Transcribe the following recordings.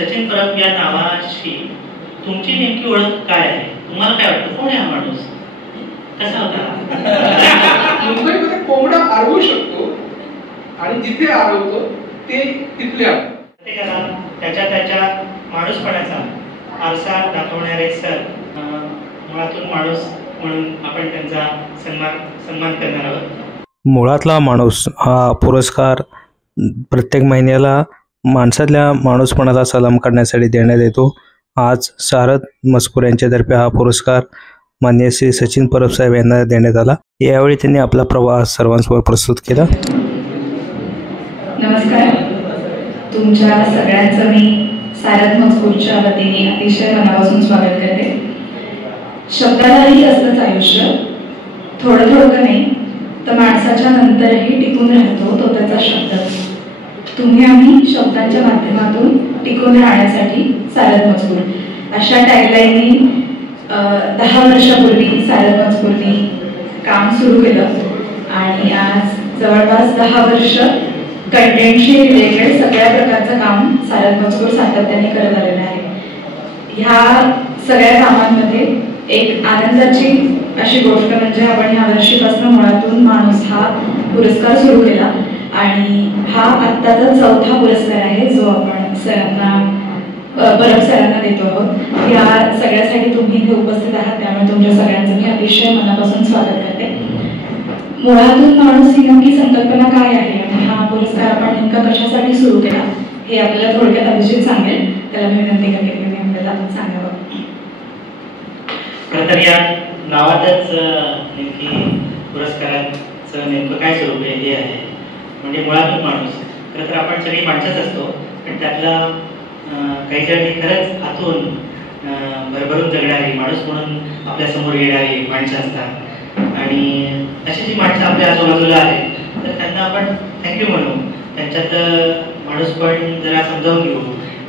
सचिन परब या नावाशी तुमची नेमकी ओळख काय आहे? तुम्हाला काय वाटतं, कोण आहे हा माणूस, कसा होता? मुंबईमध्ये कोंबडा आरवू शकतो आणि जिथे आरवतो ते तिथले प्रत्येकाला त्याच्या माणूसपणाचा आरसा दाखवणारे सर मुळातून माणूस म्हणून आपण त्यांचा सन्मान करणार आहोत. मुळातला माणूस हा पुरस्कार प्रत्येक महिन्याला माणसातल्या माणूसपणाला सलाम करण्यासाठी देण्यात येतो. आज सारद मजकूर यांच्यातर्फे हा पुरस्कार माननीय श्री सचिन परब साहेब यांना देण्यात आला. यावेळी त्यांनी आपला प्रवास सर्वांसमोर प्रस्तुत केला. नमस्कार, तुमच्या सगळ्यांचं मी सारद मजकूरच्या वतीने अतिशय मनापासून स्वागत करते. शब्दालाही असलंच आयुष्य, थोडं थोडं नाही तर माणसाच्या नंतरही टिकून राहतो तो त्याचा शब्द. तुम्ही आम्ही शब्दांच्या माध्यमातून टिकून राहण्यासाठी सारद मजकूर अशा टॅगलाईननी 10 वर्षापूर्वी सारद मजकूरनी काम सुरू केलं आणि आज जवळपास 10 वर्ष कंटेंटशी रिलेटेड सगळ्या प्रकारचं काम सारद मजकूर सातत्याने करत आलेलं आहे. ह्या सगळ्या कामांमध्ये एक आनंदाची अशी गोष्ट म्हणजे आपण ह्या वर्षीपासून मुळातून माणूस हा पुरस्कार सुरू केला आणि हा आत्ताचा 4था पुरस्कार आहे जो आपण सरांना परब सरांना देतो आहोत. या सगळ्यासाठी तुम्ही इथे उपस्थित आहात, त्यामुळे तुमच्या सगळ्यांचं मी अतिशय मनापासून स्वागत करते. मुळातून माणूस ही नक्की संकल्पना काय आहे आणि हा पुरस्कार आपण नेमका कशासाठी सुरू केला हे आपल्याला थोडक्यात अभिजित सांगेल. त्याला मी विनंती करते की मी आपल्याला सांगावं. खरं तर या नावातच नेमकी पुरस्काराचं नेमकं काय स्वरूप आहे हे आहे. म्हणजे मुळातून माणूस, खरं तर आपण सगळी माणसंच असतो, पण त्यातला काही जण खरंच आतून भरभरून जगणारी माणूस म्हणून आपल्या समोर येणारी माणसं असतात आणि अशी जी माणसं आपल्या आजूबाजूला आहेत तर त्यांना आपण थँक्यू म्हणू. त्यांच्यात माणूस पण जरा समजावून घेऊ,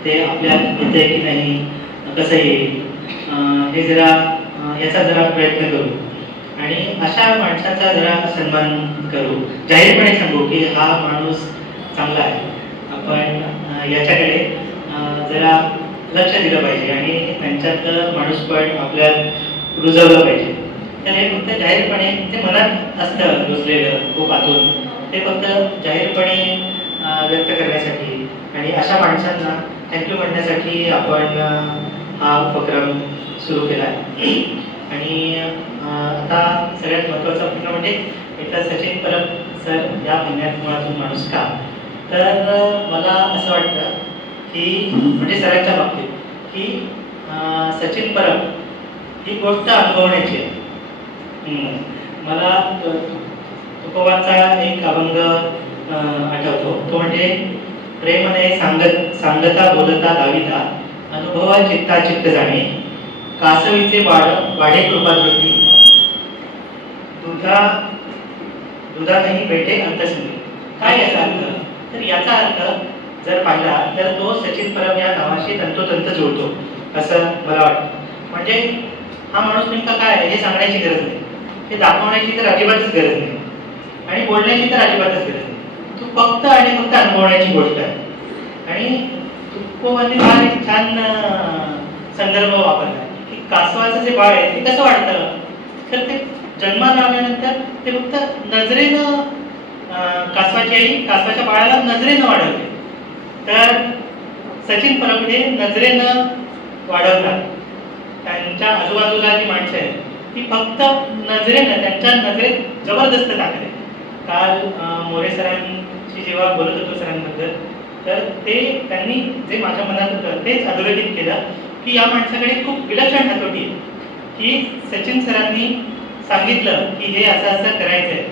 ते आपल्यात येते की नाही, कसं येईल हे जरा याचा जरा प्रयत्न करू आणि अशा माणसाचा जरा सन्मान करू. जाहीरपणे सांगू की हा माणूस चांगला आहे, आपण याच्याकडे जरा लक्ष दिलं पाहिजे आणि त्यांच्यातलं माणूस पण आपल्यात रुजवलं पाहिजे. तर हे फक्त जाहीरपणे ते मनात असतं रुजलेलं खूप आतून, ते फक्त जाहीरपणे व्यक्त करण्यासाठी आणि अशा माणसांना थँक्यू म्हणण्यासाठी आपण हा उपक्रम सुरू केला आहे. आणि आता सगळ्यात महत्त्वाचा प्रश्न म्हणजे एकदा सचिन परब सर या महिन्यात मुळातून माणूस का, तर मला असं वाटतं की म्हणजे सरांच्या बाबतीत की सचिन परब ही गोष्ट अनुभवण्याची आहे. मला तुकोबांचा एक अभंग आठवतो, तो म्हणजे प्रेमने सांगता बोलता दाविता अनुभवा चित्ता चित्त जाणे कासवीचे वाढे कृपादृष्टी दुधा नाही भेटे अंतसंगी. काय याचा अर्थ? तर याचा अर्थ जर पाहिला तर तो सचिन परब या नावाशी तंतोतंत जुळतो असं मला वाटतं. म्हणजे हा माणूस नेमका काय आहे हे सांगण्याची गरज नाही, हे दाखवण्याची तर अजिबातच गरज नाही आणि बोलण्याची तर अजिबातच गरज नाही. तू फक्त आणि फक्त अनुभवण्याची गोष्ट आहे. आणि तुकोबांनी फार एक छान संदर्भ वापरला की कासवाचं जे बाळ आहे ते कसं वाढतं, तर ते जन्माला आल्यानंतर ते फक्त नजरेनं कासवाची आई कासवाच्या बाळाला नजरेनं वाढवते. तर सचिन परब हे नजरेनं वाढवतात. त्यांच्या आजूबाजूला जी माणसं आहेत ती फक्त नजरेनं, त्यांच्या नजरेत जबरदस्त ताकद आहे. काल मोरे सरांशी जेव्हा बोलत होतो सरांबद्दल तर त्यांनी जे माझ्या मनात होतं तेच अधोरेखित केलं की या माणसाकडे खूप विलक्षण हातोटी आहे. की सचिन सरांनी सांगितलं की हे असं असं करायचं आहे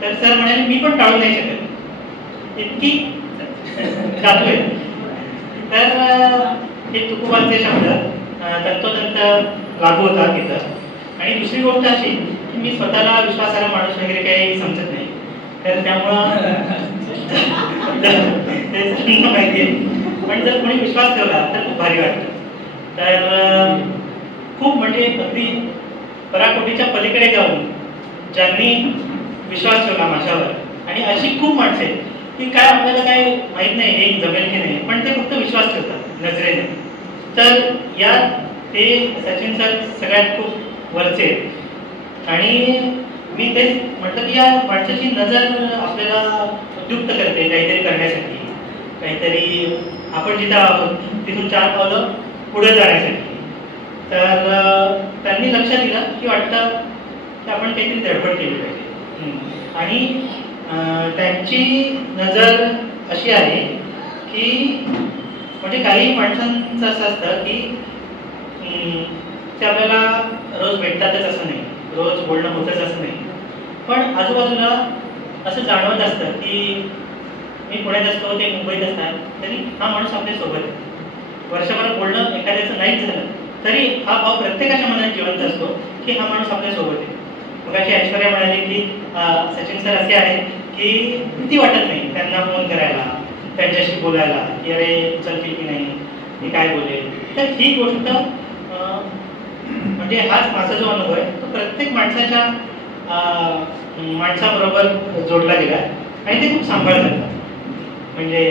तर सर म्हणाले मी पण टाळू नाही शकत, इतकी जातू आहे. तर हे तुकोबांचे शब्द तंतोतंत लागू होतात तिथं. आणि दुसरी गोष्ट अशी की मी स्वतःला विश्वासार्ह माणूस वगैरे काही समजत नाही, तर त्यामुळं ते माहिती आहे, पण जर कोणी विश्वास ठेवला तर खूप भारी वाटतं. तर खूप म्हणजे अगदी पराकोटीच्या पलीकडे जाऊन ज्यांनी विश्वास ठेवला माझ्यावर आणि अशी खूप माणसं आहेत की काय आपल्याला काय माहित नाही हे जमेल की नाही, पण ते फक्त विश्वास ठेवतात. नजरेने. तर या ते सचिन सर सगळ्यात खूप वरचे आहेत आणि मी तेच म्हटलं की या माणसाची नजर आपल्याला उद्युक्त करते काहीतरी करण्यासाठी, काहीतरी आपण जिथं आहोत तिथून 4 पावलं पुढे जाण्यासाठी. तर त्यांनी लक्षात दिलं की वाटतं की आपण काहीतरी धडपड केली पाहिजे. आणि त्यांची नजर अशी आहे की म्हणजे काही माणसांचं असं असतं की ते आपल्याला रोज भेटतातच असं नाही, रोज बोलणं होतच असं नाही, पण आजूबाजूला असं जाणवत असतं की मी पुण्यात असतो, ते मुंबईत असतात, तरी हा माणूस आपल्यासोबत आहे. वर्षभर बोलणं एखाद्याचं नाहीच झालं तरी हा भाव प्रत्येकाच्या मनात जिवंत असतो की हा माणूस आपल्यासोबत आहे. मग अशी ऐश्वर्या म्हणाली की सचिन सर असे आहेत की भीती वाटत नाही त्यांना फोन करायला, त्यांच्याशी बोलायला की अरे चलतील की नाही, मी काय बोलेल. तर ही गोष्ट म्हणजे हाच माझा जो अनुभव आहे तो प्रत्येक माणसाबरोबर जोडला गेला आणि ते खूप सांभाळ करतात. म्हणजे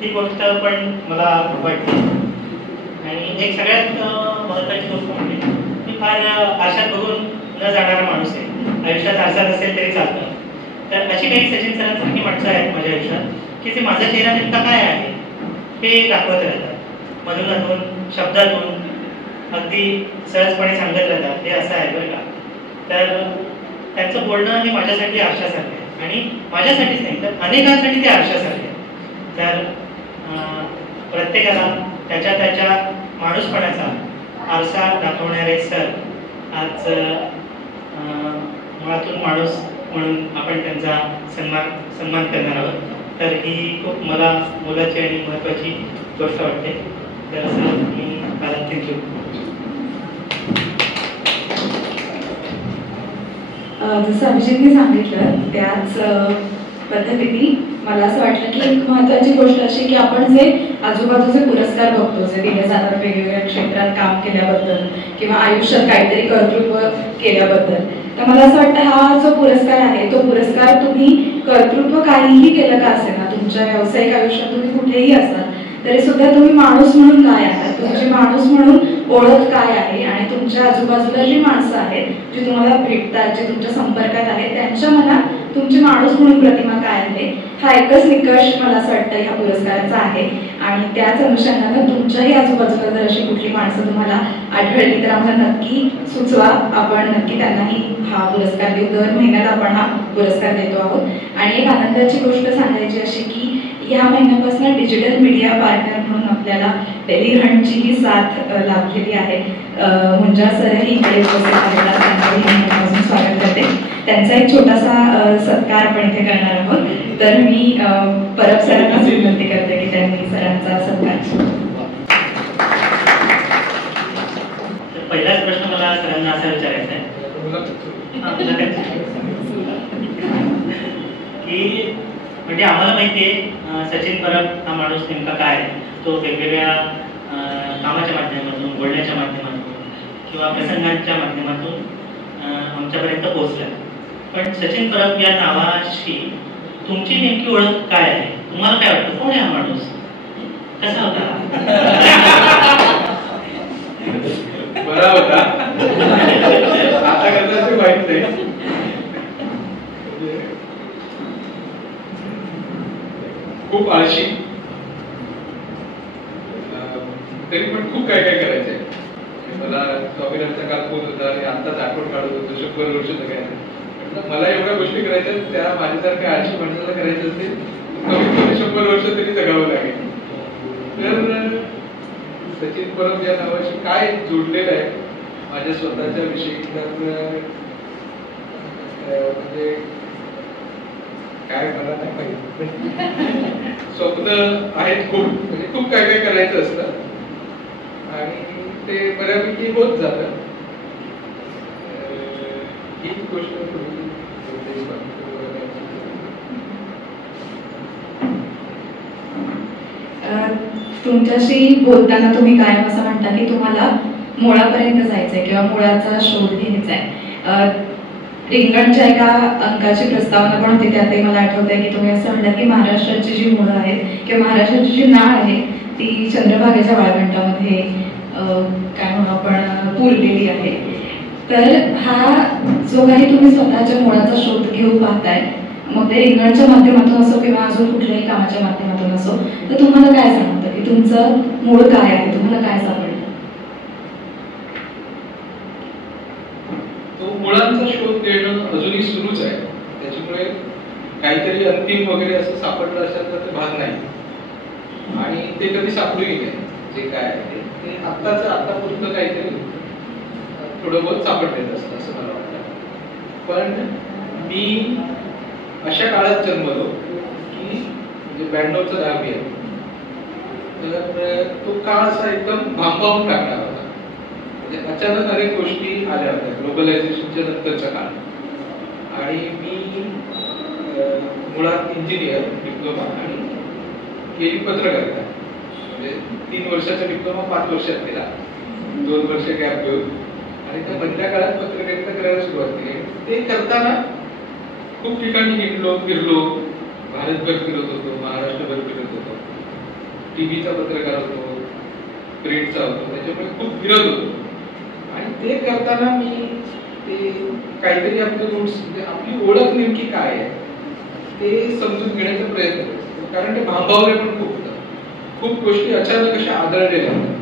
ही गोष्ट पण मला वाटते. आणि एक सगळ्यात महत्त्वाची गोष्ट म्हणजे मी फार आरशात बघून न जाणारा माणूस आहे. आयुष्यात आरशात असेल तरी चालतं. तर अशी काही सचिन सरांसारखी माणसं आहेत माझ्या आयुष्यात की ते माझा चेहरा नेमका काय आहे हे दाखवत राहतात. मधून शब्दातून अगदी सहजपणे सांगत राहतात हे असं आहे बरं का. तर त्यांचं बोलणं हे माझ्यासाठी आरशासारखं आहे आणि माझ्यासाठीच नाही तर अनेकांसाठी ते आरशासारखे आहे. तर प्रत्येकाला त्याच्या त्याच्या माणूसपणाचा आरसा दाखवणारे सर आज मुळातून माणूस म्हणून आपण त्यांचा सन्मान करणार आहोत. तर ही खूप मला मोलाची आणि महत्त्वाची गोष्ट वाटते. तर असं मी मला थँक्यू. जसं अभिजितने सांगितलं त्याच पद्धतीने मला असं वाटलं की एक महत्त्वाची गोष्ट अशी की आपण जे आजूबाजूचे पुरस्कार बघतो, जे दिले जातात वेगवेगळ्या क्षेत्रात काम केल्याबद्दल किंवा आयुष्यात काहीतरी कर्तृत्व केल्याबद्दल, तर मला असं वाटतं हा जो पुरस्कार आहे तो पुरस्कार तुम्ही कर्तृत्व काहीही केलं का असेल ना, तुमच्या व्यावसायिक आयुष्यात तुम्ही कुठेही असाल तरी सुद्धा तुम्ही माणूस म्हणून काय आहात, तुमची माणूस म्हणून ओळख काय आहे आणि तुमच्या आजूबाजूला जी माणसं आहेत जी तुम्हाला भेटतात, जे तुमच्या संपर्कात आहेत, त्यांच्या मनात तुमची माणूस म्हणून प्रतिमा काय आहे हा एकच निकष मला असं वाटतं ह्या पुरस्काराचा आहे. आणि त्याच अनुषंगाने तुमच्याही आजूबाजूला जर अशी कुठली माणसं तुम्हाला आढळली तर आम्हाला नक्की सुचवा, आपण नक्की त्यांनाही हा पुरस्कार देऊ. दर महिन्याला आपण हा पुरस्कार देतो आहोत. आणि एक आनंदाची गोष्ट सांगायची अशी की या महिन्यापासून डिजिटल मीडिया पार्टनर म्हणून आपल्याला टेलिहंटची ही साथ लाभलेली आहे. मुंजा सरही इकडे उपस्थित आहेत, त्यांचंही मनापासून स्वागत करते. त्यांचा एक छोटासा सत्कार आपण इथे करणार आहोत. तर मी परब सरांना विनंती करते की त्यांनी सरांचा सत्कार. पहिलाच प्रश्न मला सरांना असा विचारायचा आहे की म्हणजे आम्हाला माहिती आहे सचिन परब हा माणूस नेमका काय आहे. तो वेगवेगळ्या कामाच्या माध्यमातून, बोलण्याच्या माध्यमातून किंवा प्रसंगांच्या माध्यमातून आमच्यापर्यंत पोहोचला. पण सचिन परब या नावाशी तुमची नेमकी ओळख काय आहे? तुम्हाला काय वाटतं कोण आहे हा माणूस, कसा होता, बरा होता, आता कदाचित माहित नाही. खूप आळशी, तरी पण खूप काय काय करायचंय. मला स्वामीनाथचा काल फोन होता आणि आत्ताच आठवण काढत होतो 100 वर्ष जगायचं. मला एवढ्या गोष्टी करायच्या त्या माझ्यासारख्या आळशी माणसाला करायचं असतील कमीत कमी 100 वर्ष तरी जगावं लागेल. तर सचिन परब या नावाशी काय जोडलेलं आहे माझ्या स्वतःच्या विषयी, तर म्हणजे काय मला नाही माहिती. स्वप्न आहेत खूप, म्हणजे खूप काय काय करायचं असतं आणि ते बऱ्यापैकी होत जातं. ही गोष्ट तुमच्याशी बोलताना तुम्ही कायम असं म्हणता की तुम्हाला मुळापर्यंत जायचंय किंवा मुळाचा शोध घ्यायचा आहे. रिंगणच्या एका अंकाची प्रस्तावना पण होती, त्यातही मला आठवतंय की तुम्ही असं म्हणता की महाराष्ट्राची जी मुळं आहेत किंवा महाराष्ट्राची जी नाळ आहे ती चंद्रभागेच्या वाळवंटामध्ये काय म्हणू आपण पुरलेली आहे. तर हा जो काही तुम्ही स्वतःच्या मुळाचा शोध घेऊ पाहताय, मग ते रिंगणच्या माध्यमातून असो किंवा अजून कुठल्याही कामाच्या माध्यमातून असो, तर तुम्हाला काय जाणवतं की तुमचं मूळ काय आहे, तुम्हाला काय सापडलं? तो मुळांचा शोध घेणं अजूनही सुरूच आहे. त्याच्यामुळे काहीतरी अंतिम वगैरे असं सापडलं असेल तर ते भाग नाही, आणि ते कधी सापडूही नाही. जे काय आहे ते आतापुरतं काहीतरी थोडं बहुत सापडलेलं असतं असं मला वाटतं. पण मी अशा काळात जन्मलो की म्हणजे 92चा 10वी आहे, तर तो काळ असा एकदम भांबावून टाकणारा होता. म्हणजे अचानक अनेक गोष्टी आल्या होत्या, ग्लोबलायझेशनच्या नंतरचा काळ. आणि मी मुळात इंजिनियर डिप्लोमा आणि केली पत्रकारिता. म्हणजे 3 वर्षाचा डिप्लोमा 5 वर्षात केला, 2 वर्ष गॅप घेऊन, आणि त्या मधल्या काळात पत्रकारिता करायला सुरुवात केली. ते करताना खूप ठिकाणी हिंडलो फिरलो, भारतभर फिरत होतो, महाराष्ट्रभर फिरत होतो, टीव्हीचा पत्रकार होतो, प्रिंटचा होतो, त्याच्यामुळे खूप फिरत होतो. आणि ते करताना मी ते काहीतरी आपले रूट्स, म्हणजे आपली ओळख नेमकी काय आहे ते समजून घेण्याचा प्रयत्न करतो. कारण ते भांबावले पण खूप होतं. खूप गोष्टी अचानक अशा आदळलेल्या होत्या.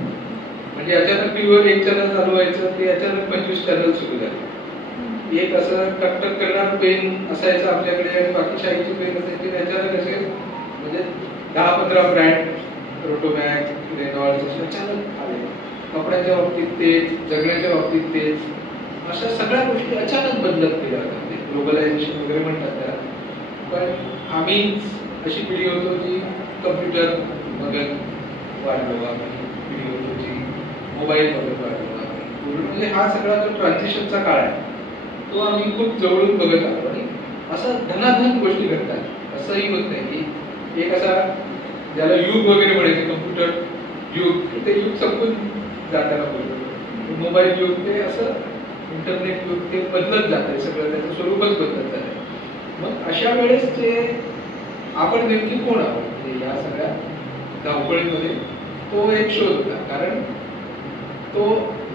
म्हणजे अचानक टीव्हीवर 1 चॅनल चालू व्हायचं, ते अचानक 25 चॅनल सुरू झाले. एक असं टकटक करणारं पेन असायचं आपल्याकडे, आणि बाकी शाहीची पेन असायची. अचानक असे म्हणजे 10-15 ब्रँड, रोटोमॅक्स, रेनॉल्ड्स असे अचानक आले. कपड्याच्या बाबतीत ते, जगण्याच्या बाबतीत ते, अशा सगळ्या गोष्टी अचानक बदलत गेल्या होत्या. ग्लोबलायझेशन वगैरे म्हणतात त्याला. पण आम्ही अशी पिढी होतो जी कम्प्युटर बघत वाढलो, आम्ही पिढी होतो जी मोबाईल बघत वाढलो. म्हणजे हा सगळा जो ट्रान्झिशनचा काळ आहे तो आम्ही खूप जवळून बघत आलो. आणि असं धनाधन गोष्टी घडतात. असंही होत नाही की एक असा ज्याला युग वगैरे म्हणायचे, कम्प्युटर युग, ते युग संपून जाताना बोलतो. मोबाईल युग, ते असं इंटरनेट युग, ते बदलत जाते सगळं, त्याचं स्वरूपच बदलत जाते. मग अशा वेळेस ते आपण नेमकी कोण आहोत, म्हणजे या सगळ्या धावपळीमध्ये तो एक शोध होता. कारण तो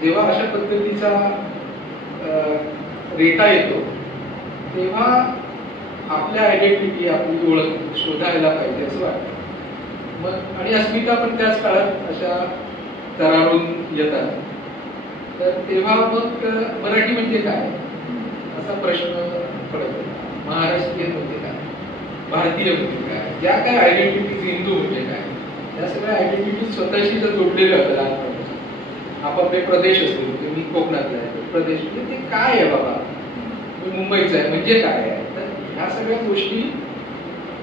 जेव्हा अशा पद्धतीचा रेटा येतो तेव्हा आपल्या आयडेंटिटी, आपली ओळख शोधायला पाहिजे असं वाटतं. मग आणि अस्मिता पण त्याच काळात अशा तरारून येतात. तर तेव्हा मग मराठी म्हणजे काय असा प्रश्न पडतो. महाराष्ट्रीयन म्हणजे काय, भारतीय म्हणजे काय, या काय आयडेंटिटीज, हिंदू म्हणजे काय, या सगळ्या आयडेंटिटीज स्वतःशी जर जोडलेल्या होत्या लहानपणापासून. आपापले प्रदेश असतील, म्हणजे मी कोकणातला आहे, प्रदेश म्हणजे ते काय आहे बाबा, मी मुंबईचा आहे म्हणजे काय आहे. तर ह्या सगळ्या गोष्टी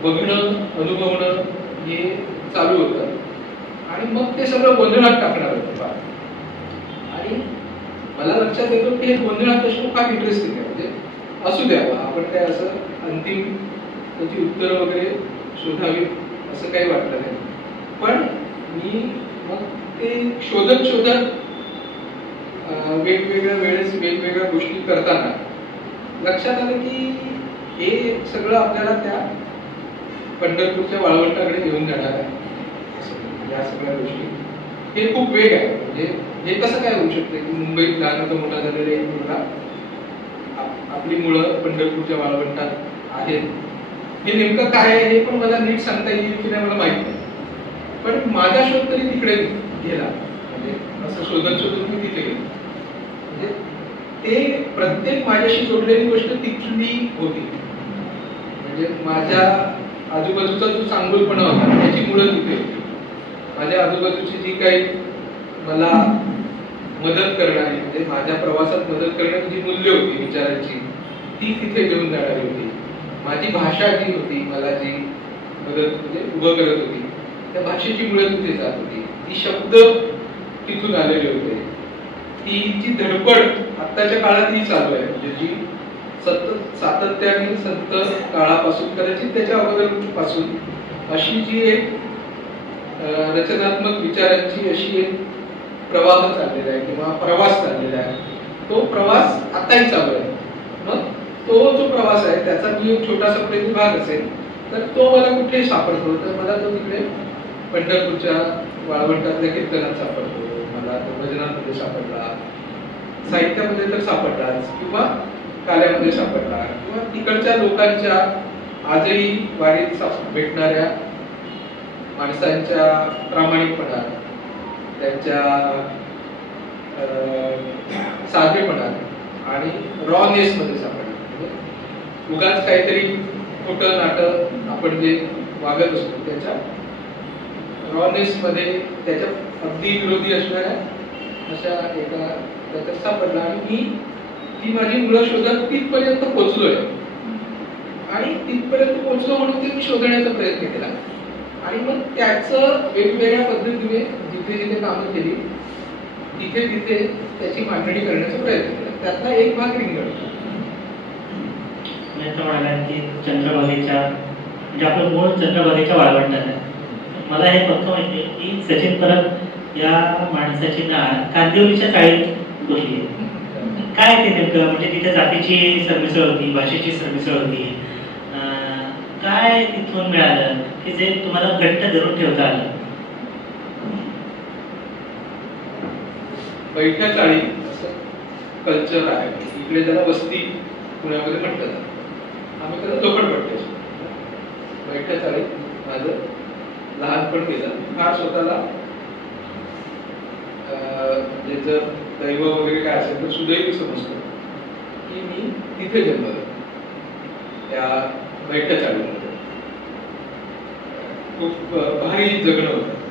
बघणं, अनुभवणं हे चालू होतं. आणि मग ते सगळं गोंधळात टाकणार होतं. आणि मला लक्षात येतो की हे गोंधळात असणं फार इंटरेस्टिंग आहे. म्हणजे असू द्यावा, आपण काय असं अंतिम त्याची उत्तरं वगैरे शोधावी असं काही वाटलं नाही. पण मी मग ते शोधत वेगवेगळ्या वेळेस वेगवेगळ्या गोष्टी करताना लक्षात आलं की हे सगळं आपल्याला त्या पंढरपूरच्या वाळवंटाकडे घेऊन जाणार आहे. या सगळ्या गोष्टी हे खूप वेग आहे. म्हणजे हे कसं काय होऊ शकतं की मुंबईत लहानाचा मोठा झालेला एक मुलगा, आपली मुळं पंढरपूरच्या वाळवंटात आहेत. हे नेमकं काय आहे हे पण मला नीट सांगता येईल की नाही मला माहित नाही. पण माझा शोध तरी तिकडे गेला. म्हणजे असं शोधत मी तिथे गेलो. म्हणजे ते प्रत्येक माझ्याशी जोडलेली गोष्ट तिथली होती. म्हणजे माझ्या आजूबाजूचा जो चांगुलपणा होता त्याची मुळं तिथे होती. माझ्या आजूबाजूची जी काही मला मदत करणारी, म्हणजे माझ्या प्रवासात मदत करणारी जी मूल्य होती विचारांची, ती तिथे घेऊन जाणारी होती. माझी भाषा जी होती, मला जी मदत म्हणजे उभं करत होती, त्या भाषेची मुळं तिथे जात होती. ती शब्द तिथून आलेले होते. ती जी धडपड आत्ताच्या काळातही चालू आहे, म्हणजे जी सतत सातत्याने संत काळापासून, कदाचित त्याच्या अगोदर पासून अशी जी एक रचनात्मक विचारांची अशी एक प्रवाह चाललेला आहे किंवा प्रवास चाललेला आहे. तो प्रवास आताही चालू आहे. मग तो जो प्रवास आहे त्याचा मी एक छोटासा प्रतिभाग असेल तर तो मला कुठे सापडतो, तर मला तो तिकडे पंढरपूरच्या वाळवंटातल्या कीर्तनात सापडतो, मला तो भजनांमध्ये सापडला, साहित्यामध्ये तर सापडलाच, किंवा काल्यामध्ये सापडला, किंवा तिकडच्या लोकांच्या आजही वारीत भेटणाऱ्या माणसांच्या प्रामाणिकपणात, त्यांच्या साधेपणात आणि रॉनेस मध्ये सापडला. म्हणजे उगाच काहीतरी खोटं नाटक आपण जे वागत असतो त्याच्या रॉनेस मध्ये, त्याच्या अगदी विरोधी असणाऱ्या अशा एका त्याच्यात सापडला. आणि मी ती माझी मुलं शोधत तिथपर्यंत पोहोचलोय, आणि तिथपर्यंत पोहोचलो म्हणून ते मी शोधण्याचा प्रयत्न केला. आणि मग त्याचं वेगवेगळ्या पद्धतीने जिथे जिथे कामं केली तिथे तिथे त्याची मांडणी करण्याचा प्रयत्न केला. त्यातला एक भाग रिंगण. म्हणाला की चंद्रभागेच्या, म्हणजे आपलं मूळ चंद्रभागेच्या वाळवंटात आहे. मला हे फक्त माहिती आहे की सचिन परब या माणसाची नाळ कांदिवलीच्या चाळीत बोलली आहे. काय ते नेमकं, म्हणजे तिथे जातीची सरमिसळ होती, भाषेची सरमिसळ होती, काय तिथून मिळालं की जे तुम्हाला घट्ट धरून ठेवता आलं? बैठ्या चाळी असं कल्चर आहे इकडे, त्याला वस्ती पुण्यामध्ये म्हणतात, आम्ही त्याला झोपडपट्टी असतो. बैठ्या चाळीत माझं लहानपण गेलं. फार स्वतःला म्हणजे जर दैव वगैरे काय असेल तर सुदैवी समजतो की मी तिथे जन्मलो, त्या बैठ्या चाळीमध्ये. खूप भारी जगणं होतं.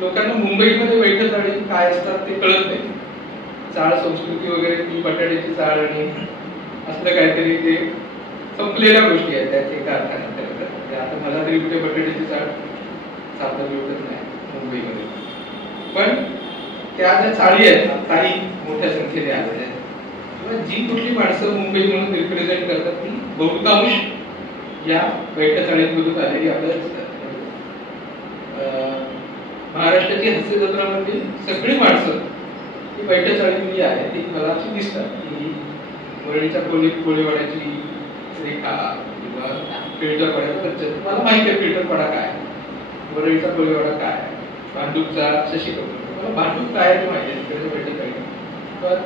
लोकांना मुंबईमध्ये बैठ्या चाळी काय असतात ते कळत नाही. चाळ संस्कृती वगैरे, ती बटाट्याची चाळ आणि असलं काहीतरी, ते संपलेल्या गोष्टी आहेत त्यात एका अर्थाने. आता मला तरी कुठे बटाट्याची चाळ सापडली होत नाही मुंबईमध्ये. पण त्या ज्या चाळी आहेत आताही मोठ्या संख्येने आलेल्या आहेत, किंवा जी कुठली माणसं मुंबई म्हणून रिप्रेझेंट करतात ती बहुतांश या बैठ्या चाळींमधून आलेली आपल्याला दिसतात. महाराष्ट्राची हास्य जत्रा म्हणजे सगळी माणसं ही बैठ्या चाळीतली आहेत. ती मला अशी दिसतात की वरळीच्या कोळीवाड्याची रेखा किंवा फिल्टरपाड्याचा रचना. मला माहिती आहे फिल्टरपाडा काय, वरळीचा कोळीवाडा काय, भांडूपचा शशी कपूर. मला भांडूप काय ते माहिती आहे तिकडे बैठ्या चाळी. पण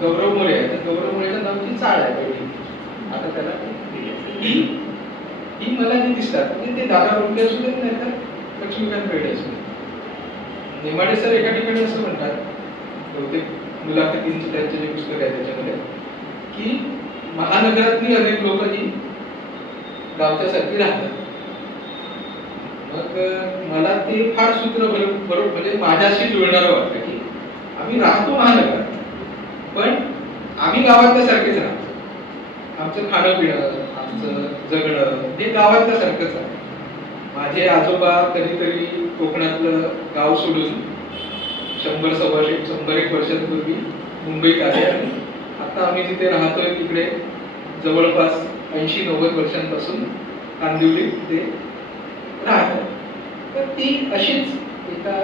गौरव मोरे आहे, तर गौरव मोरेच्या नावाची चाळ आहे बैठी. आता त्याला ही मला जे दिसतात म्हणजे ते दादा रोडके असू देत, नाही तर लक्ष्मीकांत बेर्डे असू देत. नेमाडे सर एका ठिकाणी असं म्हणतात, बहुतेक मुलाखतींची त्यांचे जे पुस्तक आहे त्याच्यामध्ये, की महानगरातली अनेक लोक ही गावच्या सारखी राहतात. मग मला ते फार सूत्र बरोबर म्हणजे माझ्याशी जुळणारं वाटतं की आम्ही राहतो महानगरात, पण आम्ही गावातल्या सारखेच राहतो. आमचं खाणं पिणं, आमचं जगणं हे गावातल्या सारखंच आहे. माझे आजोबा कधीतरी कोकणातलं गाव सोडून 100-100-101 वर्षांपूर्वी मुंबईत आले, आणि आता आम्ही जिथे राहतोय तिकडे जवळपास 80-90 वर्षांपासून कांदिवली ते राहतात. तर ती अशीच एका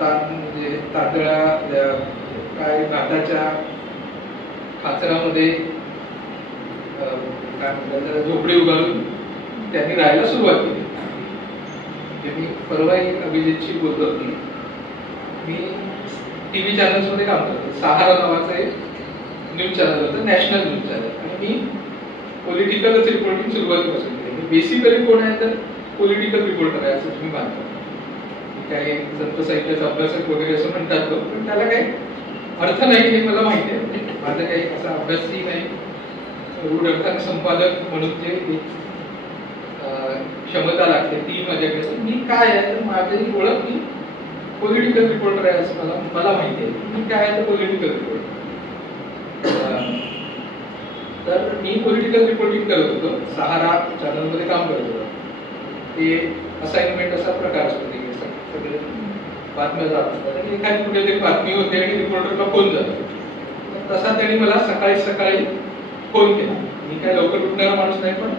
म्हणजे तांदळा काय भाताच्या खाचरामध्ये काय म्हणतात झोपडी उभारून त्यांनी राहायला सुरुवात केली. मी परवाही अभिजितशी बोलतो की मी टीव्ही चॅनल्स मध्ये काम करतो. सहारा नावाचं एक न्यूज चॅनल होतं, नॅशनल न्यूज चॅनल, आणि मी पॉलिटिकलच रिपोर्टिंग सुरुवातीपासून केली. मी बेसिकली कोण आहे तर पॉलिटिकल रिपोर्टर आहे असं तुम्ही मानतो. काही संत साहित्याचा अभ्यासक वगैरे असं म्हणतात तो, पण त्याला काही अर्थ नाही हे मला माहिती आहे. माझं काही असा अभ्यासही नाही. रूढ अर्थाने संपादक म्हणून जे क्षमता लागते ती माझ्याकडे. मी काय आहे तर माझी ओळख मी पॉलिटिकल रिपोर्टर आहे असं मला माहिती आहे. मी काय आहे तर पॉलिटिकल रिपोर्टर. तर मी पॉलिटिकल रिपोर्टिंग करत होतो, सहारा चॅनलमध्ये काम करत होतो. ते असाइनमेंट असा प्रकार असतो, सगळे बातम्या जात असतात आणि एखादी कुठेतरी बातमी होते आणि रिपोर्टरला फोन जातो. तसा त्यांनी मला सकाळी सकाळी फोन केला. मी काय लवकर उठणारा माणूस नाही, पण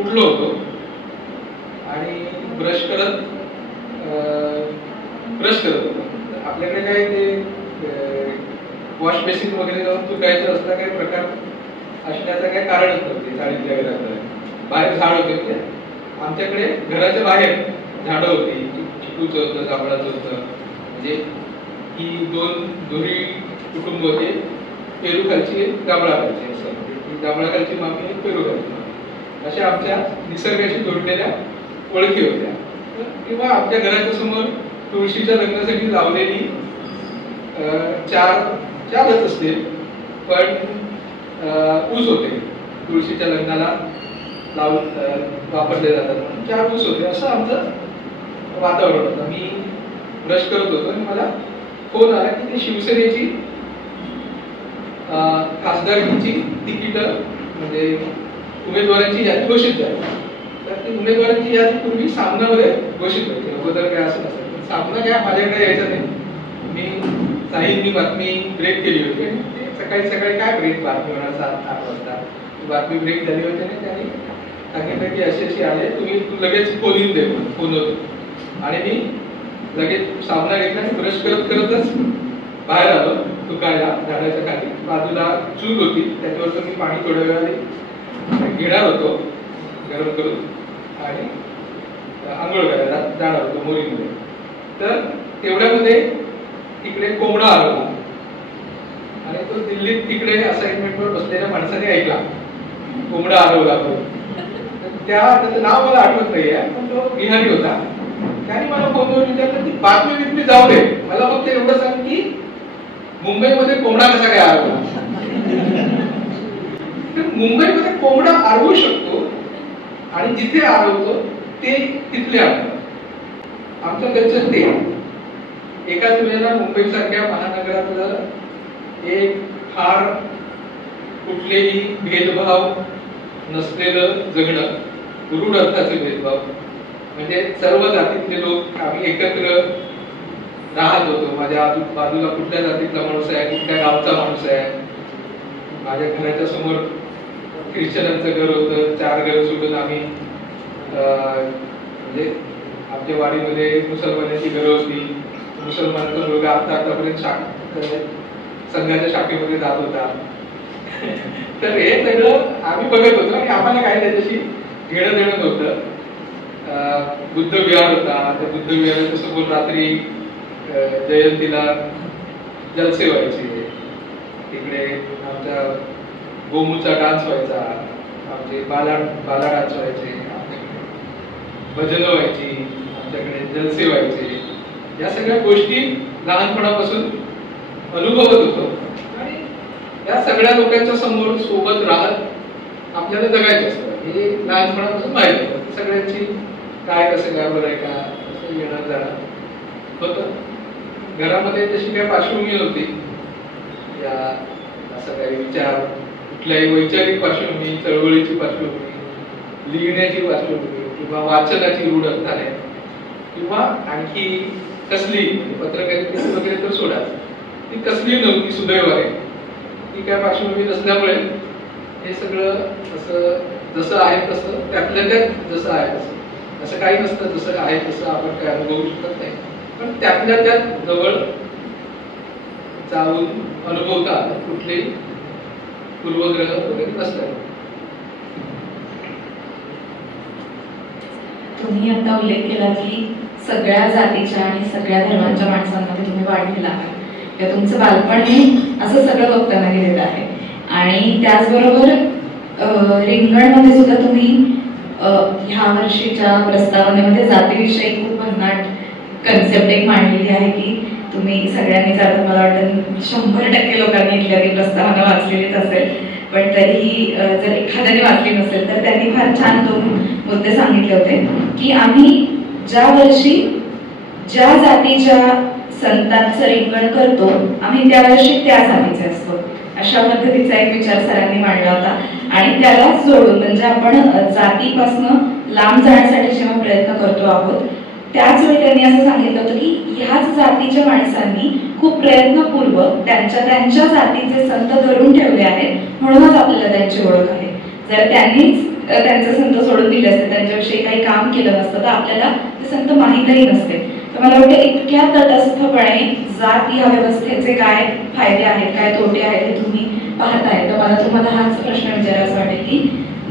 उठलो होतो आणि ब्रश करत होतो. आपल्याकडे काय ते वॉश बेसिन वगैरे जाऊन चुकायचं असला काही प्रकार असण्याचं काही कारणच नव्हते. चाळीतल्या घरात बाहेर झाड होते, आमच्याकडे घराच्या बाहेर झाडं होती, चिकूचं होतं, जांभळाचं होतं. म्हणजे ही दोन दोन्ही कुटुंब होते, पेरू खालची जांभळा खालची, असं जांभळा खालची मामी आणि पेरू खालची मामी, अशा आमच्या निसर्गाशी जोडलेल्या ओळखी होत्या. किंवा आमच्या घराच्या समोर तुळशीच्या लग्नासाठी लावलेली चारच असतील, पण ऊस होते, तुळशीच्या लग्नाला लावून वापरले जातात म्हणून 4 ऊस होते. असं आमचं वातावरण होतं. मी ब्रश करत होतो आणि मला फोन आला की ती शिवसेनेची खासदारकीची तिकीट म्हणजे उमेदवारांची यादी घोषित झाली. तर ती उमेदवारांची यादी पूर्वी सामनामध्ये घोषित होती, अगोदर काय असं नसेल. सामना काय माझ्याकडे यायचा नाही. मी साहित्य बातमी ब्रेक केली होती आणि सकाळी सकाळी काय ब्रेक बातमी होणार 7-8 वाजता बातमी ब्रेक झाली होती आणि त्यांनी सांगितलं की अशी आले, तुम्ही लगेच फोन येऊन दे फोन होतो. आणि मी लगेच सामना घेतला आणि ब्रश करतच बाहेर आलो दुकायला झाडाच्या खाली. बाजूला चूल होती, त्याच्यावर मी पाणी थोड्या वेळाने घेणार होतो गरम करून आणि आंघोळ करायला जाणार होतो मोरीमध्ये. तर तेवढ्यामध्ये तिकडे कोंबडा आला आणि तो दिल्लीत तिकडे असाइनमेंटवर बसलेल्या माणसाने ऐकला कोंबडा हरवला. त्याचं नाव मला आठवत नाहीये, पण तो बिहारी होता. त्याने मला फोनवर विचारलं की बातमी जाऊ दे, मला फक्त एवढं सांग की मुंबईमध्ये कोंबडा कसा काय हरवला. मुंबईमध्ये कोंबडा हरवू शकतो आणि जिथे हरवतो ते तिथले हरवतात. आमचं कल्चर ते एकाच वेळेला मुंबईसारख्या महानगरातलं एक फार कुठलेही भेदभाव नसलेलं जगणं, रूढ अर्थाचे भेदभाव, म्हणजे सर्व जातीतले लोक आम्ही एकत्र राहत होतो. माझ्या बाजूला कुठल्या जातीतला माणूस आहे, कुठल्या गावचा माणूस आहे. माझ्या घराच्या समोर ख्रिश्चनांचं घर होतं, 4 घर सोडून आम्ही म्हणजे आमच्या वाडीमध्ये मुसलमानांची घरं होती. मुसलमानांचा मुलगा आतापर्यंत संघाच्या शाखेमध्ये जात होता. तर हे सगळं आम्ही बघत होतो आणि आम्हाला काय त्याच्याशी घेणं देणं नव्हतं. बुद्ध विहार होता, त्या बुद्ध विहाराच्या समोर रात्री जयंतीला जलसे व्हायचे. तिकडे आमचा गोमूचा डान्स व्हायचा, आमचे बाला डान्स व्हायचे, भजनं व्हायची, आमच्याकडे जलसे व्हायचे. या सगळ्या गोष्टी लहानपणापासून अनुभवत होतो आणि या सगळ्या लोकांच्या समोर सोबत राहत आपल्याला जगायचं असतं हे लहानपणापासून माहित होतं. सगळ्यांची काय कसं काय बरं आहे का असं येणं जाणं होतं. घरामध्ये तशी काही पार्श्वभूमी नव्हती, या असं काही विचार, कुठल्याही वैचारिक पार्श्वभूमी, चळवळीची पार्श्वभूमी, लिहिण्याची पार्श्वभूमी किंवा वाचनाची रूढ झाल्या किंवा आणखी कसली पत्रकारिता वगैरे तर सोडा, ती कसली नव्हती सुदैवाने. ती काय पार्श्वभूमी नसल्यामुळे हे सगळं असं जसं आहे तसं त्यातल्या त्यात जसं आहे तसं, असं काही नसतं जसं आहे तसं आपण काय अनुभवू शकत नाही. पण त्यातल्या त्यात जवळ जाऊन अनुभवता आलं, कुठलेही पूर्वग्रह वगैरे नसतात. तुम्ही आता उल्लेख केला की सगळ्या जातीच्या आणि सगळ्या धर्मांच्या माणसांमध्ये तुम्ही वाढलेला आहात. तुमचं बालपण हे असं सगळं बघताना गेलेलं आहे. आणि त्याचबरोबर रिंगणमध्ये सुद्धा तुम्ही ह्या वर्षीच्या प्रस्तावनेमध्ये जातीविषयी खूप भन्नाट कन्सेप्ट एक मांडलेली आहे की तुम्ही सगळ्यांनीच, आता मला वाटतं 100% लोकांनी इथल्या ती प्रस्तावना वाचलेलीच असेल, पण तरीही जर एखाद्याने वाचली नसेल तर त्यांनी फार छान 2 मुद्दे सांगितले होते की आम्ही ज्या वर्षी ज्या जातीच्या संतांचं रिंगण करतो आम्ही त्या वर्षी त्या जातीचे असतो, अशा पद्धतीचा एक विचार सरांनी मांडला होता. आणि त्यालाच जोडून म्हणजे आपण जातीपासून लांब जाण्यासाठी जेव्हा प्रयत्न करतो आहोत त्याच वेळी त्यांनी असं सांगितलं होतं की ह्याच जातीच्या माणसांनी खूप प्रयत्नपूर्वक त्यांच्या जातीचे संत धरून ठेवले आहेत म्हणूनच आपल्याला त्यांची ओळख आहे. जर त्यांनीच त्यांचे संत सोडून दिले असते, त्यांच्याविषयी काही काम केलं नसतं तर आपल्याला ते संत माहीतही नसते. तर मला वाटतं इतक्या तटस्थपणे जात या व्यवस्थेचे काय फायदे आहेत, काय तोटे आहेत हे तुम्ही पाहताय. तर मला तुम्हाला हाच प्रश्न विचारायचा वाटेल की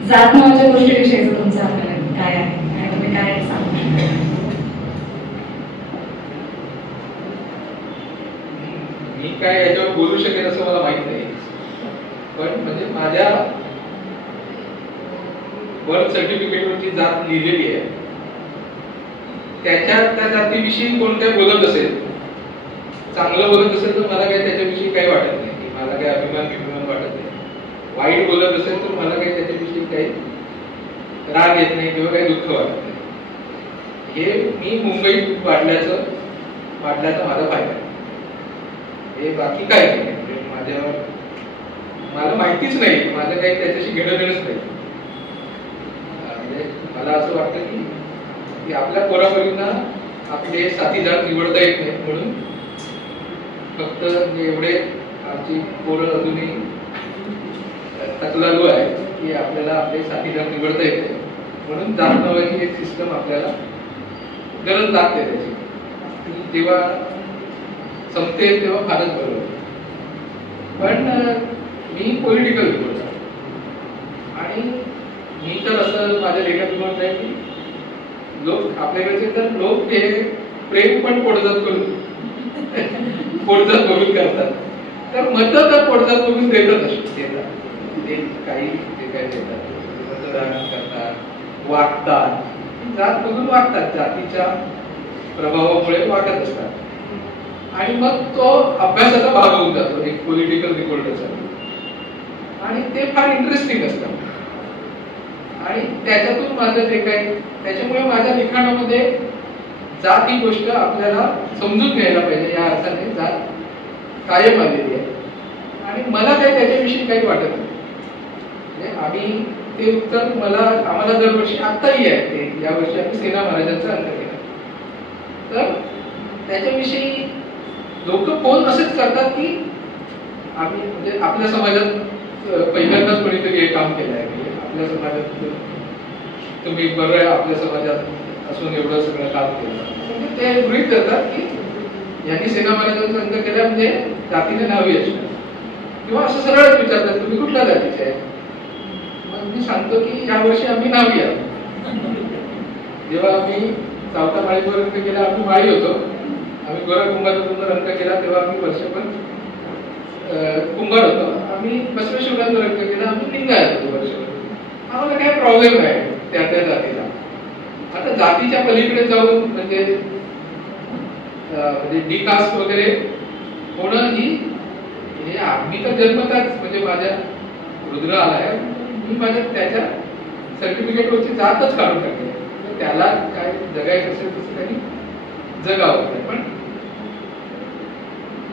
जात नावाच्या गोष्टीविषयीचं तुमचं आपल्याला काय आहे. मी काय याच्यावर बोलू शकेल असं मला माहित नाही, पण म्हणजे माझ्या बर्थ सर्टिफिकेटवरची जात लिहिलेली आहे, त्या जातीविषयी कोण काय बोलत असेल, चांगलं बोलत असेल तर मला काही त्याच्याविषयी काही वाटत नाही, की मला काही अभिमान वाटत नाही. वाईट बोलत असेल तर मला काही त्याच्याविषयी काही राग येत नाही किंवा काही दुःख वाटत नाही. हे मी मुंबईत वाढल्याचा माझा फायदा आहे. हे बाकी काय नाही, म्हणजे मला माहितीच नाही, माझं काही त्याच्याशी घेणं देणंच नाही. म्हणजे मला असं वाटतं की आपल्या पोरापोरींना आपले साथीदार निवडता येत नाही, म्हणून फक्त एवढे आमची पोरं अजूनही तकलालू आहे की आपल्याला आपले साथीदार निवडता येत नाही, म्हणून जात नावाची एक सिस्टम आपल्याला गरज लागते त्याची. जेव्हा संपते तेव्हा फारच बरोबर. पण मी पॉलिटिकल बोलतो आणि मी तर असं माझ्या लेखात म्हणत आहे की लोक आपल्याकडचे तर लोक ते प्रेम पण पोटजात करून करतात, तर मत तर पोटजात करून देतात ते काही जे काय देतात, मतदान करतात, वागतात, जात बघून वागतात, जातीच्या प्रभावामुळे वागत असतात. आणि मग तो अभ्यासाचा भाग होऊन जातो एक पॉलिटिकल रिपोर्टरचा, आणि ते फार इंटरेस्टिंग असतं. आणि त्याच्यातून माझं जे काय, त्याच्यामुळे माझ्या लिखाणामध्ये जात ही गोष्ट आपल्याला समजून घ्यायला पाहिजे, या अर्थाने जात कायम आलेली आहे. आणि मला काही त्याच्याविषयी काही वाटत नाही. म्हणजे आम्ही ते उत्तर आम्हाला दरवर्षी आत्ताही आहे, ते यावर्षी आम्ही सेना महाराजांचा अंक केला, तर त्याच्याविषयी लोक फोन असेच करतात की आम्ही म्हणजे आपल्या समाजात पहिल्यांदाच कोणीतरी हे काम केलं आहे, की आपल्या समाजात तुम्ही बरं आहे, आपल्या समाजात असून एवढं सगळं काम केलं, म्हणजे ते गृहीत धरतात की यांनी सेना महाराजांचा अंक केला म्हणजे जातीने नावी असणार, किंवा असं सरळच विचारतात तुम्ही कुठल्या जातीचे आहे. मग मी सांगतो की यावर्षी आम्ही नावी आहोत. जेव्हा आम्ही चौथा माळीवर अंक केला, आम्ही माळी होतो. आम्ही गोरा कुंभार अंक केला तेव्हा आम्ही वर्षभर कुंभार होतो. आम्ही बसवेश्वरांवर अंक केला, आम्ही लिंगायत होतो वर्षभर. आम्हाला काही प्रॉब्लेम नाही त्या जातीला. आता जातीच्या पलीकडे जाऊन म्हणजे डी कास्ट वगैरे होणं ही हे आम्ही तर जन्मताच म्हणजे माझ्या रुद्र आलाय, मी माझ्या त्याच्या सर्टिफिकेटवरची जातच काढून टाकली. त्याला काय जगायचं असेल तसं त्यांनी जगावं, पण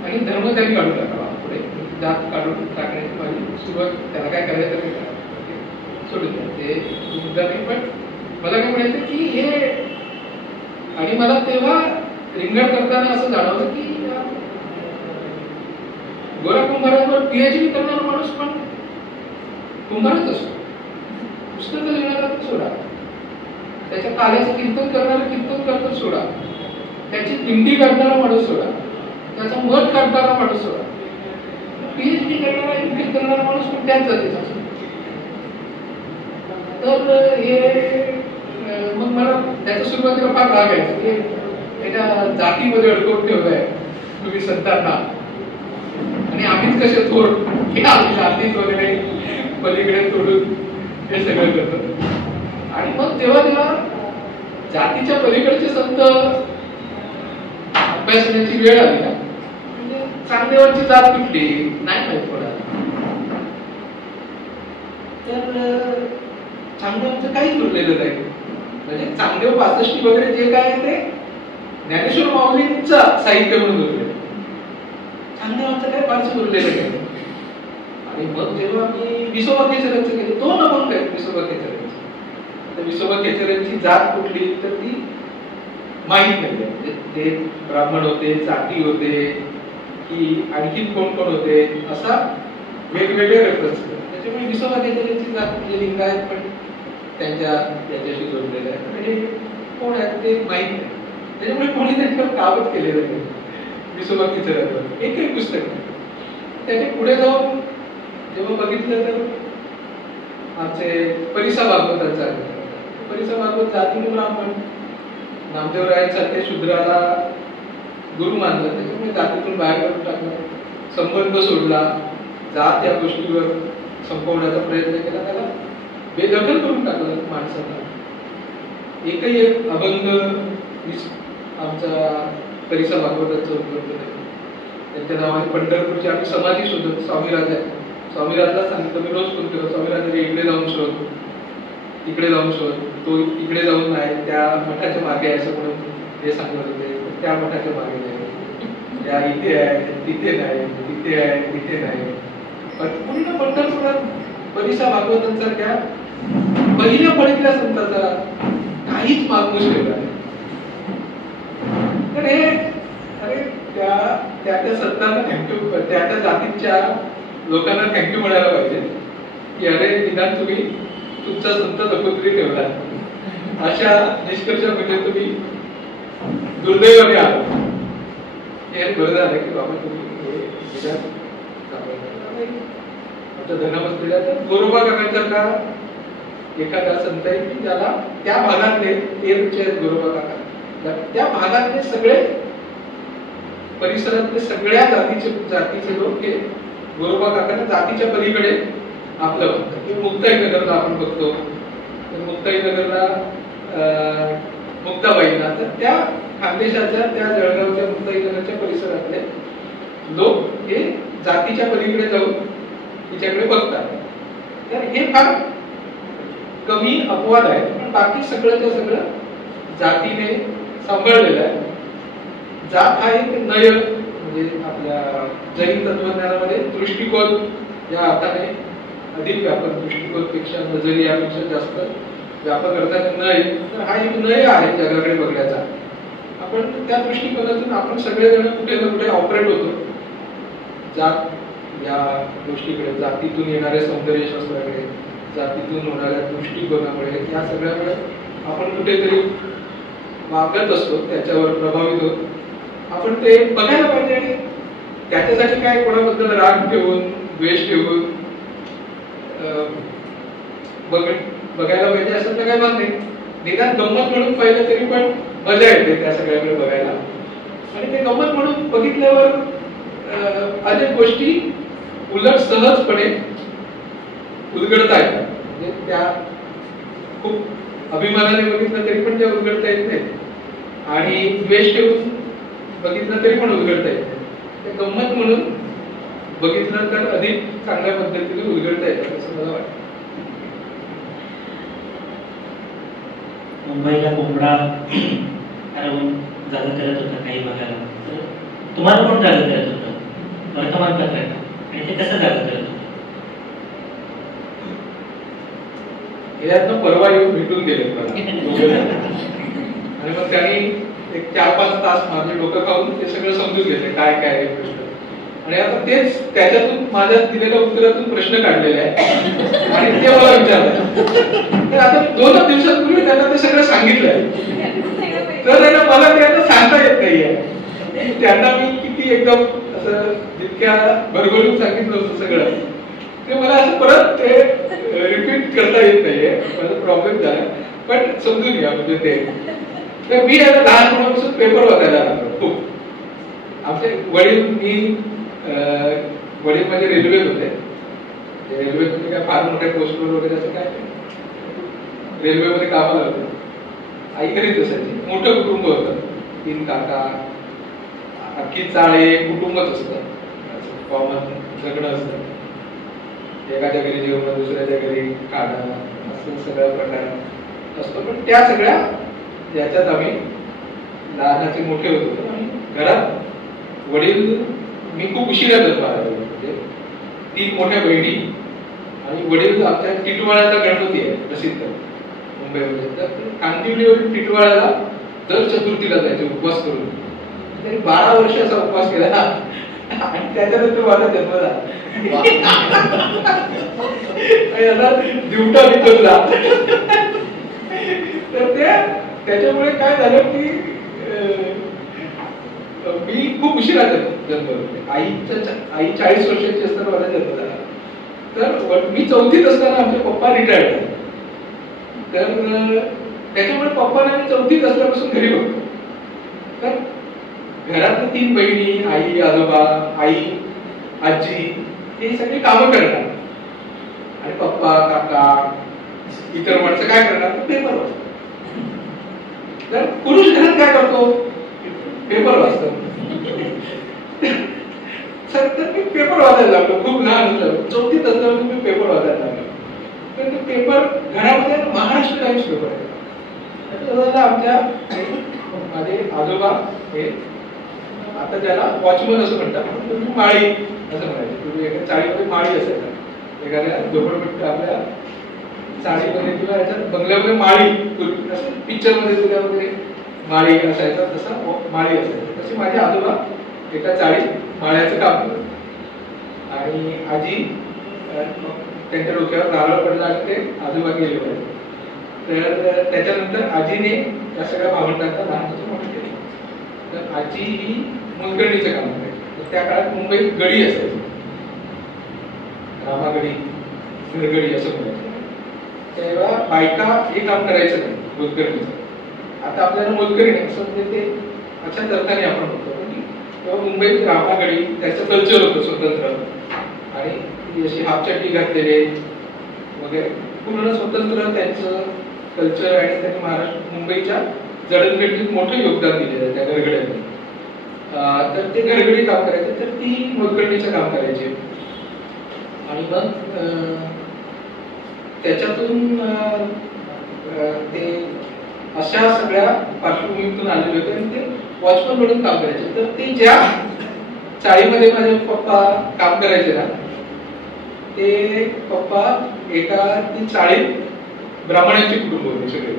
आणि धर्म त्यांनी काढून टाकावा पुढे. जात काढून टाकण्याची माझी सुरुवात, त्याला काय करायचं ते सोडून द्या, ते मुद्दा नाही. पण मला काय म्हणायचं की हे, आणि मला तेव्हा रिंगण करताना असं जाणवलं की गोरा कुंभारांवर पीएचडी करणारा माणूस पण कुंभारच असतो. पुस्तक लिहिणारा सोडा, त्याच्या कार्याचं कीर्तन करणारा कीर्तन करतो सोडा, त्याची दिंडी करणारा माणूस सोडा, त्याचा मत करणारा माणूस सोडा, पीएचडी करणारा एमफिल करणारा माणूस पण त्याच जातीचा असतो. तर हे मग मला त्याच्या सुरुवातीला फार राग यायचा की त्याच्या जातीमध्ये अडकवून ठेवलंय तुम्ही संतांना, आणि आम्हीच कसे थोड की आम्ही जातीच वगैरे पलीकडे तोडून हे सगळं करतो. आणि मग तेव्हा जातीच्या पलीकडचे संत अभ्यासण्याची वेळ आली ना, म्हणजे चांगदेवाची जात कुठली नाही माहित कोणाला. तर चांगदेवाचं काहीच उरलेलं नाही. म्हणजे चांगदेव 65 वगैरे जे काय आहे ते ज्ञानेश्वर माऊलींचा साहित्य म्हणून उरले, चांगदेवाचं काय फारसं उरलेलं नाही. आणि मग जेव्हा मी विसोबा खेचरांचं केले, 2 अभंग आहेत विसोबा खेचरांचे. विसोबा खेचरांची जात कुठली तर ती माहित नाही. म्हणजे ते ब्राह्मण होते, जाती होते की आणखी कोण कोण होते, असा वेगवेगळे रेफरन्स. त्याच्यामुळे विसोबा खेचरांची जात म्हणजे लिंगायत पण त्याच्याशी जोडलेलं आहे. म्हणजे कोण आहे ते माहित नाही. त्याच्यामुळे कोणी त्यांच्यावर कामच केलेलं नाही विसोबा खेचरांवर, एकही पुस्तक नाही. त्याच्या पुढे जाऊन जेव्हा बघितलं तर आमचे परिसा भागवतांचा, परिसा भागवत जातीने ब्राह्मण, नामदेवरायांसारखे शूद्राला गुरु मानलं, त्याच्यामुळे जातीतून बाहेर काढून टाकलं. संबंध सोडला, जात या गोष्टीवर संपवण्याचा प्रयत्न केला, त्याला बेदखल करून टाकलं माणसाला. एकही एक अभंग आमचा परिसर भागवताचं उपलब्ध नाही. त्यांच्या नावाने पंढरपूरची आम्ही समाधी शोधत स्वामीराज आहे. स्वामीराजला सांगितलं मी रोज फोन केला, स्वामीराजाने इकडे जाऊन शोध, तिकडे जाऊन शोध. तो इकडे जाऊन नाही, त्या मठाच्या मागे आहे असं म्हणून हे सांगत होते. त्या मठाच्या मागे नाही, त्या इथे आहे, तिथे नाही, तिथे आहे, तिथे नाही. पण पूर्ण पंढरपुरात परिसर भागवतांसारख्या पहिल्या फळीतल्या संतांचा काहीच मागमूस ठेवला नाही. तर हे अरे त्या संतांना थँक्यू, त्या जातीच्या लोकांना थँक्यू म्हणायला पाहिजे की अरे निदान तुम्ही तुमचा संत लखोत्री ठेवला. अशा निष्कर्षामध्ये तुम्ही दुर्दैवाने आलो. हे बरं झालं की बाबा तुम्ही आमच्या धनामस्तीला तर गोरोबा काकांसारखा एखादा संत आहे की ज्याला त्या भागातले तेरचे गोरोबा काका, त्या भागातले सगळे परिसरातले सगळ्या जातीचे लोक हे गोरोबा काकांना जातीच्या पलीकडे आपलं म्हणतात. मुक्ताईनगरला आपण बघतो, मुक्ताईनगरला मुक्ताबाईंना, तर त्या खानदेशाच्या त्या जळगावच्या मुक्ताईनगरच्या परिसरातले लोक हे जातीच्या पलीकडे जाऊन तिच्याकडे बघतात. तर हे फार कमी अपवाद आहे, पण बाकी सगळंच्या सगळं जातीने सांभाळलेलं आहे. जात हा एक नय, म्हणजे आपल्या जैन तत्वज्ञानामध्ये दृष्टिकोन या अर्थाने अधिक व्यापक, दृष्टिकोनपेक्षा नजरियापेक्षा जास्त व्यापक अर्थाने नय. तर हा एक नय आहे जगाकडे बघण्याचा. आपण त्या दृष्टिकोनातून आपण सगळेजण कुठे ना कुठे ऑपरेट होतो. जात या गोष्टीकडे, जातीतून येणाऱ्या सौंदर्य शास्त्राकडे, जातीतून होणाऱ्या दृष्टिकोनामुळे, या सगळ्यामुळे आपण कुठेतरी वागत असतो, त्याच्यावर प्रभावित होतो. आपण ते बघायला पाहिजे आणि त्याच्यासाठी काय कोणाबद्दल राग ठेवून, द्वेष ठेवून बघायला पाहिजे असं तर काय भाग नाही. निदान गंमत म्हणून पाहिलं तरी पण मजा येते त्या सगळ्याकडे बघायला. आणि ते गंमत म्हणून बघितल्यावर अनेक गोष्टी उलट सहजपणे उलगडता येतात. म्हणजे त्या खूप अभिमानाने बघितलं तरी पण त्या उलगडता येत नाहीत, आणि द्वेष ठेवून बघितलं तरी पण उलगडता येत नाही. ते गंमत म्हणून बघितलं तर अधिक चांगल्या पद्धतीने उलगडता येतात असं मला वाटतं. मुंबईला कोंबडा हरवून जागा करत होता काही बघायला, तर तुम्हाला कोण जागा करत होतं? वर्तमानपत्रात. आणि ते कसं जागा करत होतं? यातनं परवा येऊन भेटून गेले आणि मग त्यांनी एक 4-5 तास माझे डोकं खाऊन ते सगळं समजून घेतले काय काय आहे प्रश्न. आणि आता तेच त्याच्यातून माझ्या दिलेल्या उत्तरातून प्रश्न काढलेले आहे आणि ते मला विचारतात. तर आता 2 दिवसांपूर्वी त्यांना ते सगळं सांगितलंय, तर मला त्यांना सांगता येत नाहीये. त्यांना मी किती एकदम असं जितक्या भरभरून सांगितलं होतं सगळं, ते मला असं परत ते रिपीट करता येत नाहीये. माझा प्रॉब्लेम झाला, पण समजून घ्या. म्हणजे ते तर मी आता लहानपणापासून पेपर वाचायला लागलो खूप. आमचे वडील माझे रेल्वेत होते. रेल्वेत म्हणजे काय फार मोठ्या पोस्टवर वगैरे असं काय रेल्वेमध्ये कामाला होते. आई घरीच असायची. मोठं कुटुंब होतं, 3 काका, अख्खी चाळे कुटुंबच असतं. कॉमन जगणं असतं. एकाच्या घरी जेवण, दुसऱ्याच्या घरी खाणं, असं सगळं प्रकार असतो. पण त्या सगळ्या याच्यात आम्ही लहानाचे मोठे होतो. आणि घरात वडील, मी खूप उशिरा जन्माला आलो. म्हणजे 3 मोठ्या बहिणी आणि वडील. आमच्या टिटवाळ्याचा गणपती आहे प्रसिद्ध मुंबईमध्ये. तर कांदिवलीवरील टिटवाळ्याला दर चतुर्थीला जायचे उपवास करून. तरी 12 वर्षाचा उपवास केला आणि त्याच्यानंतर माझा जन्म झाला. दिवटा विकला. तर त्याच्यामुळे काय झालं की मी खूप उशिरा जन्मलो. आई 40 वर्षाची असताना माझा जन्म झाला. तर मी 4थीत असताना आमचे पप्पा रिटायर्ड झाले. तर त्याच्यामुळे पप्पांना मी 4थीत असल्यापासून घरी बघतो. तर घरातल्या 3 बहिणी, आई, आजोबा, आई आजी हे सगळी कामं करणार आणि पप्पा काका इतर माणसं काय करणार तर पेपर वाचतात. तर पुरुष घरात काय करतो पेपर वाचतो. सर तर मी पेपर वाचायला लागलो, खूप लहान होतो, 4थीत असल्यावर मी पेपर वाचायला लागलो. तर ते पेपर घरामध्ये महाराष्ट्र टाइम्स पेपर आहे. आमच्या माझे आजोबा हे आता त्याला वॉचमन असं म्हणतात, पूर्वी माळी असं म्हणायचे. पूर्वी एका चाळीमध्ये माळी असायचा, एखाद्या झोपडपट्टी आपल्या चाळीमध्ये किंवा याच्यात बंगल्यामध्ये माळी, असं पिक्चरमध्ये तुझ्यामध्ये माळी असायचा तसा माळी असायचा. तसे माझे आजोबा एका चाळीत माळ्याचं काम करत आणि आजी त्यांच्या डोक्यावर नारळ पडला आणि ते आजोबा गेले पाहिजे. तर त्याच्यानंतर आजीने त्या सगळ्या भावंडांना लहानपासून मोठे केले. तर आजी ही मोलकरणीचं काम करायची. त्या काळात मुंबईत गडी असायची, रामागडी घरगडी असं म्हणायचं. तेव्हा बायका हे काम करायचं नाही मोलकरणीचं. आता आपल्याला मोलकरी नाही असं म्हणजे ते अशाच अर्थाने आपण म्हणतो. तेव्हा मुंबईत रामागडी त्याचं कल्चर होतं स्वतंत्र आणि अशी हाफचड्डी घातलेले वगैरे पूर्ण स्वतंत्र त्यांचं कल्चर आणि त्यांनी महाराष्ट्र मुंबईच्या जडणघडणीत मोठं योगदान दिलेलं आहे त्या घरगड्यांनी. तर ते घरगडी काम करायचे, तर ती मोलकरणीचं काम करायचे आणि मग त्याच्यातून ते अशा सगळ्या पार्श्वभूमीतून आलेले होते आणि ते वॉचमन म्हणून काम करायचे. तर ते ज्या चाळीमध्ये माझे पप्पा काम करायचे ना, ते पप्पा एका ती चाळीत ब्राह्मणांची कुटुंब होते सगळे.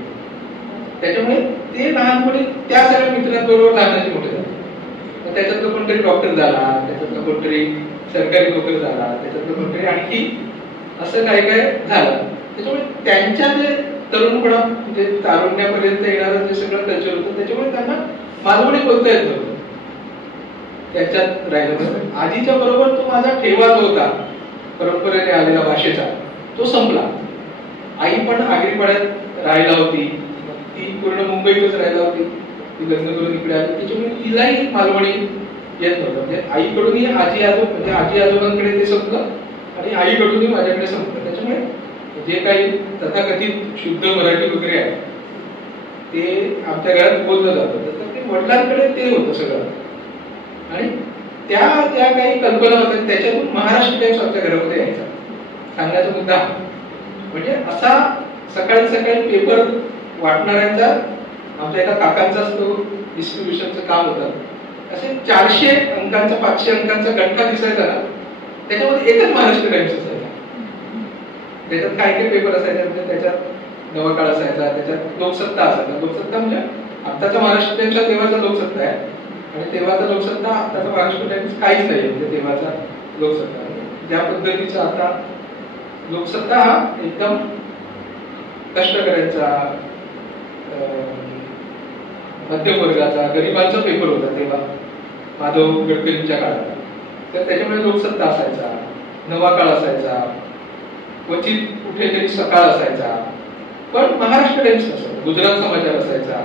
त्याच्यामुळे ते लहानपणी त्या सगळ्या मित्रांबरोबर लहानाचे मोठे झाले. त्याच्यातलं कोणतरी डॉक्टर झाला, त्याच्यातलं कोणतरी सरकारी नोकरी झाला, त्याच्यातलं कोणतरी आणखी असं काय काय झालं. त्याच्यामुळे त्यांच्या जे तरुणपणा म्हणजे तारुण्यापर्यंत येणारं जे सगळं कल्चर होतं त्याच्यामुळे त्यांना मालवणी बोलता येत नव्हतं. त्याच्यात राहिलं. आजीच्या बरोबर तो माझा ठेवा जो होता परंपरेने आलेला भाषेचा तो संपला. आई पण आगरीपाड्यात राहायला होती, ती पूर्ण मुंबईतच राहायला होती, ती लग्न करून इकडे आली. त्याच्यामुळे तिलाही मालवणी येत नव्हतं. म्हणजे आईकडूनही आजी आजोबांकडे ते संपलं आणि आईकडूनही माझ्याकडे संपलं. त्याच्यामुळे जे काही तथाकथित शुद्ध मराठी वगैरे आहे ते आमच्या घरात बोललं जातं. तर ते वडिलांकडे ते होतं सगळं आणि त्या ज्या काही कल्पना होत्या त्याच्यातून महाराष्ट्र टाइम्स आमच्या घरामध्ये यायचा. सांगण्याचा मुद्दा म्हणजे असा सकाळी सकाळी पेपर वाटणाऱ्यांचा आमच्या एका काकांचाच तो डिस्ट्रीब्युशनचं काम होतं. असे 400 अंकांचा 500 अंकांचा गठ्ठा दिसायचा ना, त्याच्यामध्ये एकच महाराष्ट्र टाइम्स असायचा. त्याच्यात काय काय पेपर असायचे म्हणजे त्याच्यात नवकाळ असायचा, त्याच्यात लोकसत्ता असायचा. लोकसत्ता म्हणजे आत्ताचा महाराष्ट्र टाइम्सचा तेव्हाचा लोकसत्ता आहे आणि तेव्हाचा लोकसत्ता आत्ताचा महाराष्ट्र टाइम्स काहीच नाही म्हणजे तेव्हाचा लोकसत्ता. ज्या पद्धतीचा आता लोकसत्ता हा एकदम कष्टकऱ्यांचा, मध्यम वर्गाचा, गरिबांचा पेपर होता तेव्हा माधव गडकरींच्या काळात. तर त्याच्यामुळे लोकसत्ता असायचा, नवाकाळ असायचा, क्वचित कुठेतरी सकाळ असायचा, पण महाराष्ट्र टाइम्स असायचा, गुजरात समाचार असायचा,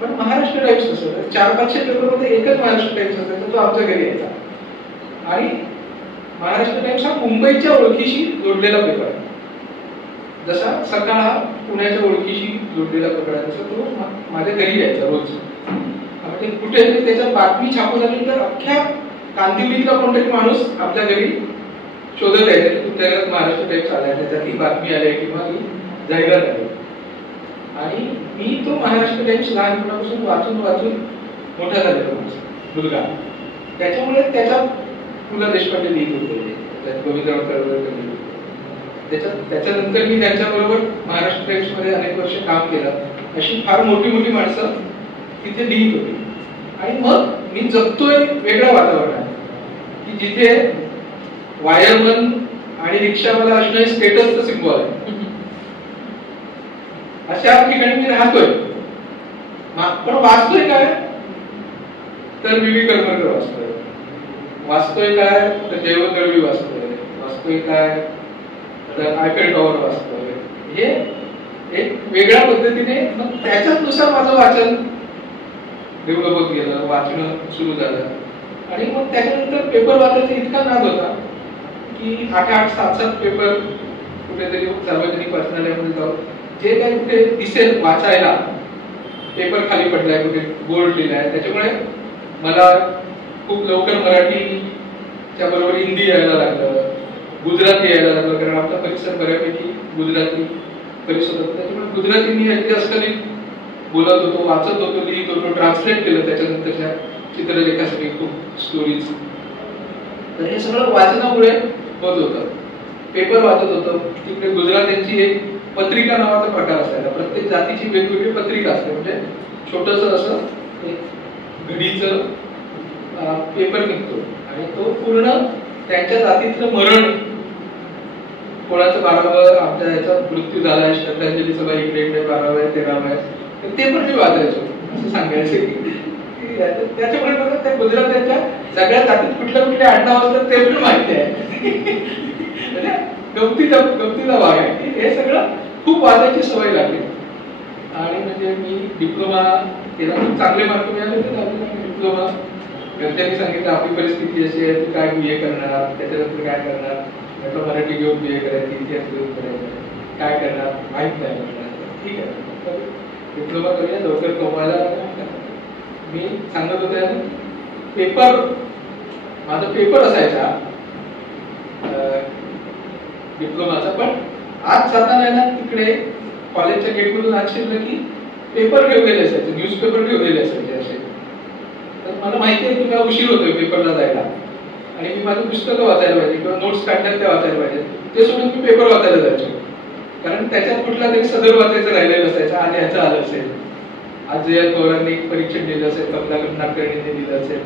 पण महाराष्ट्र टाइम्स असायचा. 400-500 पेपरमध्ये एकच महाराष्ट्र टाइम्स असायचा, तो आमच्या घरी यायचा. आणि महाराष्ट्र टाइम्स हा मुंबईच्या ओळखीशी जोडलेला पेपर आहे. जसा सकाळ हा पुण्याच्या ओळखीशी जोडलेला पेपर आहे, तसा तो माझ्या घरी यायचा रोज. म्हणजे कुठेतरी त्याच्यात बातमी छापून आली तर अख्ख्या कांदिवलीतला कोणतरी माणूस आमच्या घरी शोधत यायचा की तुमच्या घरात महाराष्ट्र टाइम्स आलाय, त्याच्यात ही बातमी आली किंवा ही जाहिरात आली. आणि मी तो महाराष्ट्र टाइम्स लहानपणापासून वाचून वाचून मोठा झालेला मुलगा. त्याच्यामुळे त्याच्यात पु ल देशपांडे लिहित होते, त्यात गोविंदराव तळवलकर लिहित होते. त्याच्यानंतर मी त्यांच्याबरोबर महाराष्ट्र टाइम्स मध्ये अनेक वर्ष काम केलं. अशी फार मोठी मोठी माणसं तिथे लिहित होती. आणि मग मी जगतोय वेगळं वातावरण आहे की जिथे वायरमन आणि रिक्षावाला असणं स्टेटसचं सिम्बॉल आहे. अशा ठिकाणी मी राहतोय, पण वाचतोय काय तर विवी करमरकर वाचतोय, वाचतोय काय तर जयवंत दळवी वाचतोय, वाचतोय काय तर आयफेल टॉवर वाचतोय. हे एक वेगळ्या पद्धतीने मग त्याच्याच नुसार माझं वाचन डेव्हलप होत गेलं, वाचणं सुरू झालं. आणि मग त्याच्यानंतर पेपर वाचायचा इतका नाद होता की 8-8, 7-7 पेपर कुठेतरी सार्वजनिक वाचनालयामध्ये जाऊन जे काही कुठे दिसेल वाचायला, पेपर खाली पडलाय, कुठे बोर्ड लिहिलाय, त्याच्यामुळे मला खूप लवकर मराठीच्या बरोबर हिंदी यायला लागलं, गुजराती यायला लागलं, कारण आपला परिसर बऱ्यापैकी गुजराती परिसर होता. त्याच्यामुळे गुजराती मी अगदी अस्खलित बोलत होतो, वाचत होतो, लिहित होतो, ट्रान्सलेट केलं त्याच्यानंतरच्या चित्रलेखासाठी खूप स्टोरीज. तर हे सगळं वाचनामुळे होत होतं. पेपर वाचत होतो. तिकडे गुजरात्यांची एक पत्रिका नावाचा प्रकार असायचा. प्रत्येक जातीची वेगवेगळी पत्रिका असते, म्हणजे छोटस असं एक घडीचं पेपर निघतो आणि तो पूर्ण त्यांच्या जातीतलं मरण, कोणाचं 12वं, आमच्या याचा मृत्यू झालाय, श्रद्धांजली सभा इकडे इकडे 12वं आहे, 13वं आहे, ते पण मी वाचायचो. असं सांगायचे त्याच्यामुळे मला त्या गुजरात्यांच्या सगळ्या जातीत कुठल्या कुठल्या आडनाव असतात ते पण माहिती आहे. म्हणजे गमतीचा भाग आहे की हे सगळं खूप वाचायची सवय लागली. आणि म्हणजे मी डिप्लोमा केला, खूप चांगले मार्क मिळाले होते डिप्लोमा. घरच्यांनी सांगितलं आपली परिस्थिती अशी आहे, तू काय BA करणार, त्याच्यानंतर काय करणार, म्हटलं मराठी घेऊन BA करायची, इतिहास घेऊन करायचं, काय करणार माहित नाही. ठीक आहे, डिप्लोमा करूया, लवकर कमवायला. मी सांगत होते पेपर, माझा पेपर असायचा डिप्लोमाचा, पण आज जाताना ना तिकडे कॉलेजच्या गेटमधून आज शिरलं की पेपर ठेवलेले असायचे, न्यूजपेपर ठेवलेले असायचे असे. तर मला माहिती आहे की मला उशीर होतोय पेपरला जायला आणि मी माझं पुस्तकं वाचायला पाहिजे किंवा नोट्स काढतात त्या वाचायला पाहिजे, ते सोडून मी पेपर वाचायला जायचो. कारण त्याच्यात कुठला तरी सदर वाचायचं राहिलेलं असायचं, आज ह्याचं आलं असेल, आज जयंत पवारांनी एक परीक्षण दिलं असेल, कमलाकर नाडकर्णींनी दिलं असेल,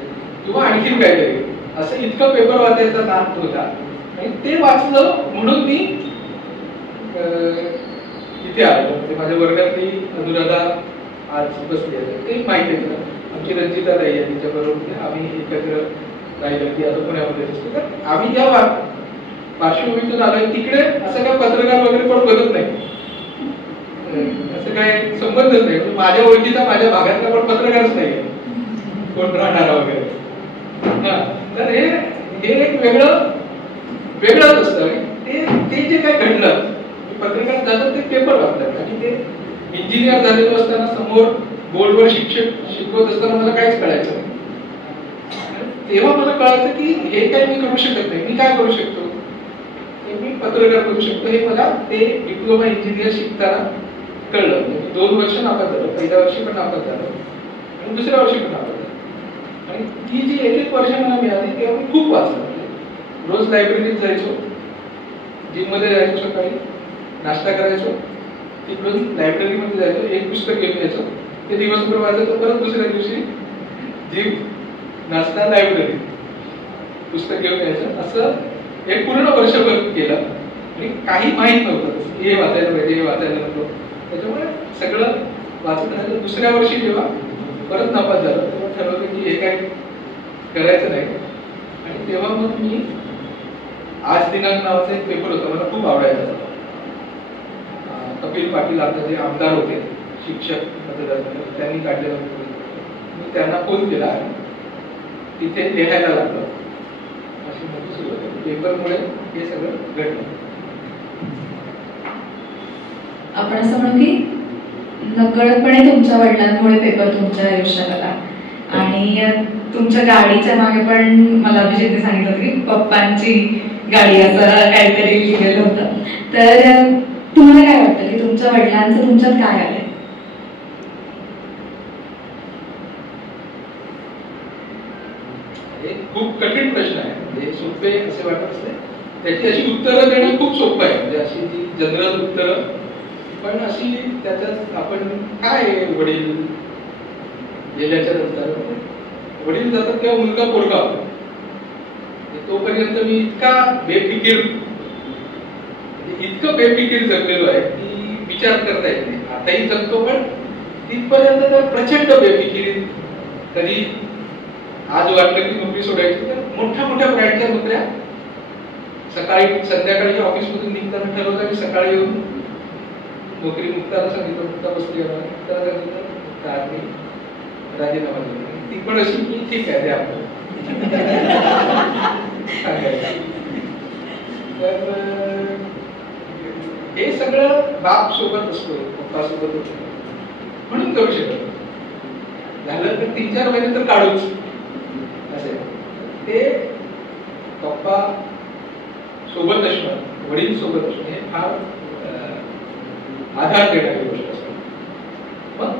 किंवा आणखीन काहीतरी असं. इतकं पेपर वाचायचा नाद होता आणि ते वाचलं म्हणून मी इथे आलो. म्हणजे माझ्या वर्गातली अनुराधा आज बसली आहे, ते माहिती आहे तुला, आमची रंजिता ताई आहे, तिच्याबरोबर आम्ही एकत्र राहिलो की आता पुण्यामध्ये असतो. तर आम्ही ज्या पार्श्वभूमीतून आलोय तिकडे असं काय पत्रकार वगैरे पण बघत नाही, असं काय संबंधच नाही. माझ्या ओळखीचा, माझ्या भागातला पण पत्रकारच नाही कोण राहणारा वगैरे. तर हे एक वेगळंच असतं. ते जे काय घडलं, पत्रकार जातात ते पेपर वाचतात. आणि ते इंजिनियर झालेलो असताना समोर बोर्डवर शिक्षक शिकवत असताना मला काहीच कळायचं नाही. तेव्हा मला कळायचं की हे काय मी करू शकत नाही. मी काय करू शकतो, मी पत्रकार करू शकतो. हे मला ते डिप्लोमा इंजिनियर शिकताना कळलं. म्हणजे 2 वर्ष नापास झालं, पहिल्या वर्षी पण नापास झालं आणि दुसऱ्या वर्षी पण नापास झालं. आणि ती जी 1-1 वर्ष मला मिळाली तेव्हा मी खूप वाचलं. रोज लायब्ररीत जायचो, जिम मध्ये जायचो, सकाळी नाश्ता करायचो, तिकडून लायब्ररीमध्ये जायचो, एक पुस्तक घेऊन यायचो, ते दिवसभर वाचायचो, परत दुसऱ्या दिवशी जिम, नाश्ता, लायब्ररी, पुस्तक घेऊन यायचं. असं एक पूर्ण वर्षभर केलं आणि काही माहित नव्हतं हे वाचायला पाहिजे, हे वाचायला नको. त्याच्यामुळे सगळं वाचत राहिलं. दुसऱ्या वर्षी जेव्हा परत नापास झालं तेव्हा ठरवलं की हे काय करायचं नाही. आणि तेव्हा मग मी आज दिनांक नावाचा एक पेपर होता, मला खूप आवडायचा. कपिल पाटील आता जे आमदार होते, शिक्षक मतदारसंघात, त्यांनी काढलेला मी त्यांना फोन केला आणि तिथे लिहायला लागलो. अशी मोठी सुरुवात आहे. पेपरमुळे हे सगळं घडलं. आपण असं म्हणू की नकळतपणे तुमच्या वडिलांमुळे पेपर तुमच्या आयुष्यात आला. आणि तुमच्या गाडीच्या मागे पण मला अभिजितने सांगितलं होतं की पप्पांची गाडी असं काहीतरी लिहिलेलं होतं. तर तुम्हाला काय वाटतं की तुमच्या वडिलांचं तुमच्यात काय आलंय? खूप कठीण प्रश्न आहे. म्हणजे सोपे असे वाटत असते, त्याची अशी उत्तरं देणं खूप सोपं आहे. म्हणजे अशी जी जनरल उत्तरं, पण अशी त्याच्यात आपण काय वडील गेल्याच्या नंतर वडील जातात तेव्हा मुलगा पोरगा होतो. तोपर्यंत मी इतकं बेफिकीर जगलेलो आहे की विचार करता येत नाही. आताही जगतो, पण तिथपर्यंत तर प्रचंड बेफिकीर. कधी आज वाटलं की नोकरी सोडायची तर मोठ्या मोठ्या ब्रँडच्या नोकऱ्या, सकाळी संध्याकाळी ऑफिस मधून निघताना ठरवलं मी सकाळी येऊन नोकरी मुक्ताला सांगितलं, मुक्ता बसली त्याला सांगितलं राजीनामा दिला. ती पण अशी की ठीक आहे ते आपलं तर हे सगळं बाप सोबत असतो, पप्पा सोबत होतो म्हणून करू शकत. झालं तर 3-4 महिने तर काढूच असे. ते पप्पा सोबत असणं, वडील सोबत असणं हे फार आधार देणारी गोष्ट असते. मग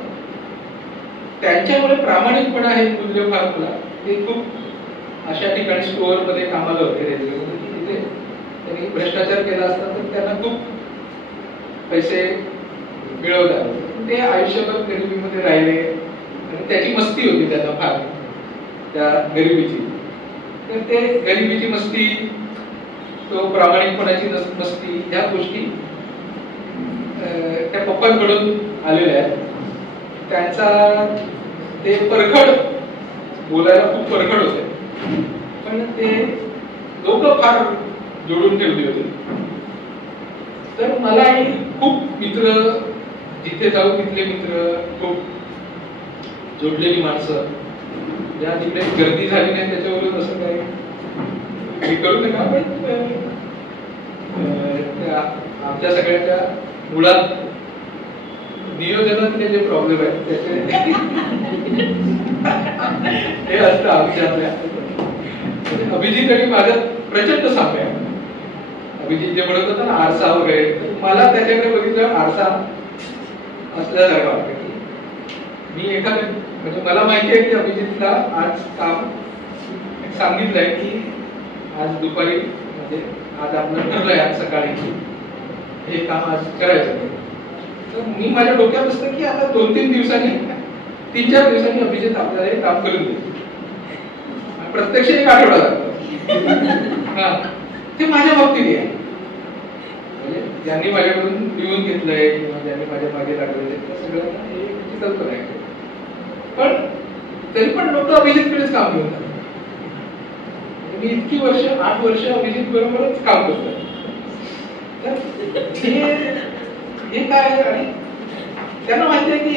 त्यांच्यामुळे प्रामाणिकपणा हे मूल्य फार मला, ते खूप अशा ठिकाणी स्टोअर मध्ये कामाला होते रेल्वेमध्ये, तिथे त्यांनी भ्रष्टाचार केला असता तर त्यांना खूप पैसे मिळवतात. ते आयुष्यभर गरिबीमध्ये राहिले आणि त्याची मस्ती होती त्यांना फार, त्या गरिबीची. तर ते गरिबीची मस्ती, तो प्रामाणिकपणाची मस्ती, ह्या गोष्टी त्या पप्पांकडून आलेल्या आहेत. त्यांचा ते परखड, बोलायला खूप परखड होते, पण ते लोक फार जोडून ठेवली होती. तर मलाही खूप मित्र, जिथे जाऊ तिथले मित्र, खूप जोडलेली माणसं. ज्या तिकडे गर्दी झाली नाही त्याच्यावरून असं काही हे करू नका, पण आमच्या सगळ्यांच्या मुळात नियोजनातले जे प्रॉब्लेम आहेत त्याचे हे असतं आमच्यातल्या. अभिजित आणि माझ्यात प्रचंड साम्य आहे. अभिजित जे म्हणत होता ना आरसा वगैरे, मला त्याच्याकडे बघितलं आरसा असल्यासारखं वाटतं की मी एखादं, म्हणजे मला माहिती आहे की अभिजितला आज काम सांगितलंय की आज दुपारी, म्हणजे आज आपलं ठरलंय आज सकाळी हे काम आज करायचं. तर मी माझ्या डोक्यात असतं की आता 2-3 दिवसांनी, 3-4 दिवसांनी अभिजित आपल्याला हे काम करून देईल. प्रत्यक्ष 1 आठवडा लागतो. ते माझ्या बाबतीत आहे. म्हणजे ज्यांनी माझ्याकडून लिहून घेतलंय किंवा ज्यांनी माझ्या मागे लागलेले त्या सगळ्यांना हे कल्पना आहे. पण तरी पण लोक अभिजितकडेच काम घेऊन जातात. मी इतकी वर्ष, 8 वर्ष अभिजित बरोबरच काम करतोय. तर हे काय, आणि त्यांना माहिती आहे की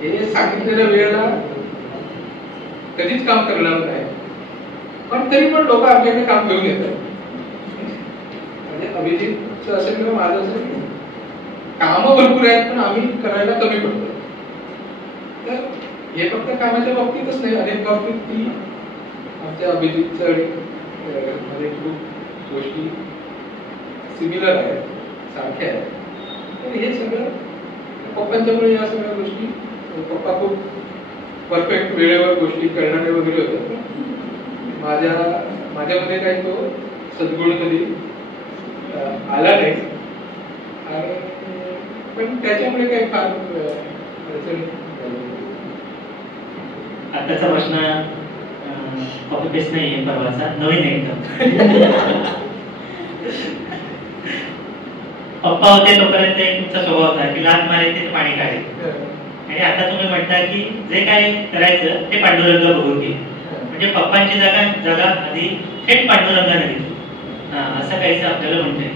हे सांगितलेल्या वेळेला कधीच काम करणार नाही, पण तरी पण लोक आपल्याकडे काम घेऊन येतात. म्हणजे अभिजितचं असेल किंवा माझं असेल, कामं भरपूर आहेत पण आम्ही करायला कमी पडतो. तर हे फक्त कामाच्या बाबतीतच नाही, अनेक बाबतीत ती आमच्या अभिजितचं आणि मध्ये खूप गोष्टी सिमिलर आहेत, सारख्या आहेत. तर हे सगळं पप्पांच्यामुळे या सगळ्या गोष्टी, पप्पा खूप परफेक्ट वेळेवर गोष्टी करणारे वगैरे होते. माझ्यामध्ये काही तो सद्गुण कधी आला नाही, आणि पण त्याच्यामुळे काही फार अडचण. आताचा प्रश्न कॉपी पेस्ट नाहीये, परवाचा नवीन एकदम. पप्पा होते तोपर्यंत एक तुमचा स्वभाव होता की लात मारायचे तर पाणी काढे, आणि आता तुम्ही म्हणता की जे काय करायचं ते पांडुरंग बघून घे. म्हणजे पप्पांची जागा आधी थेट पांडुरंगाने घेतली, असं काहीच आपल्याला म्हणतंय.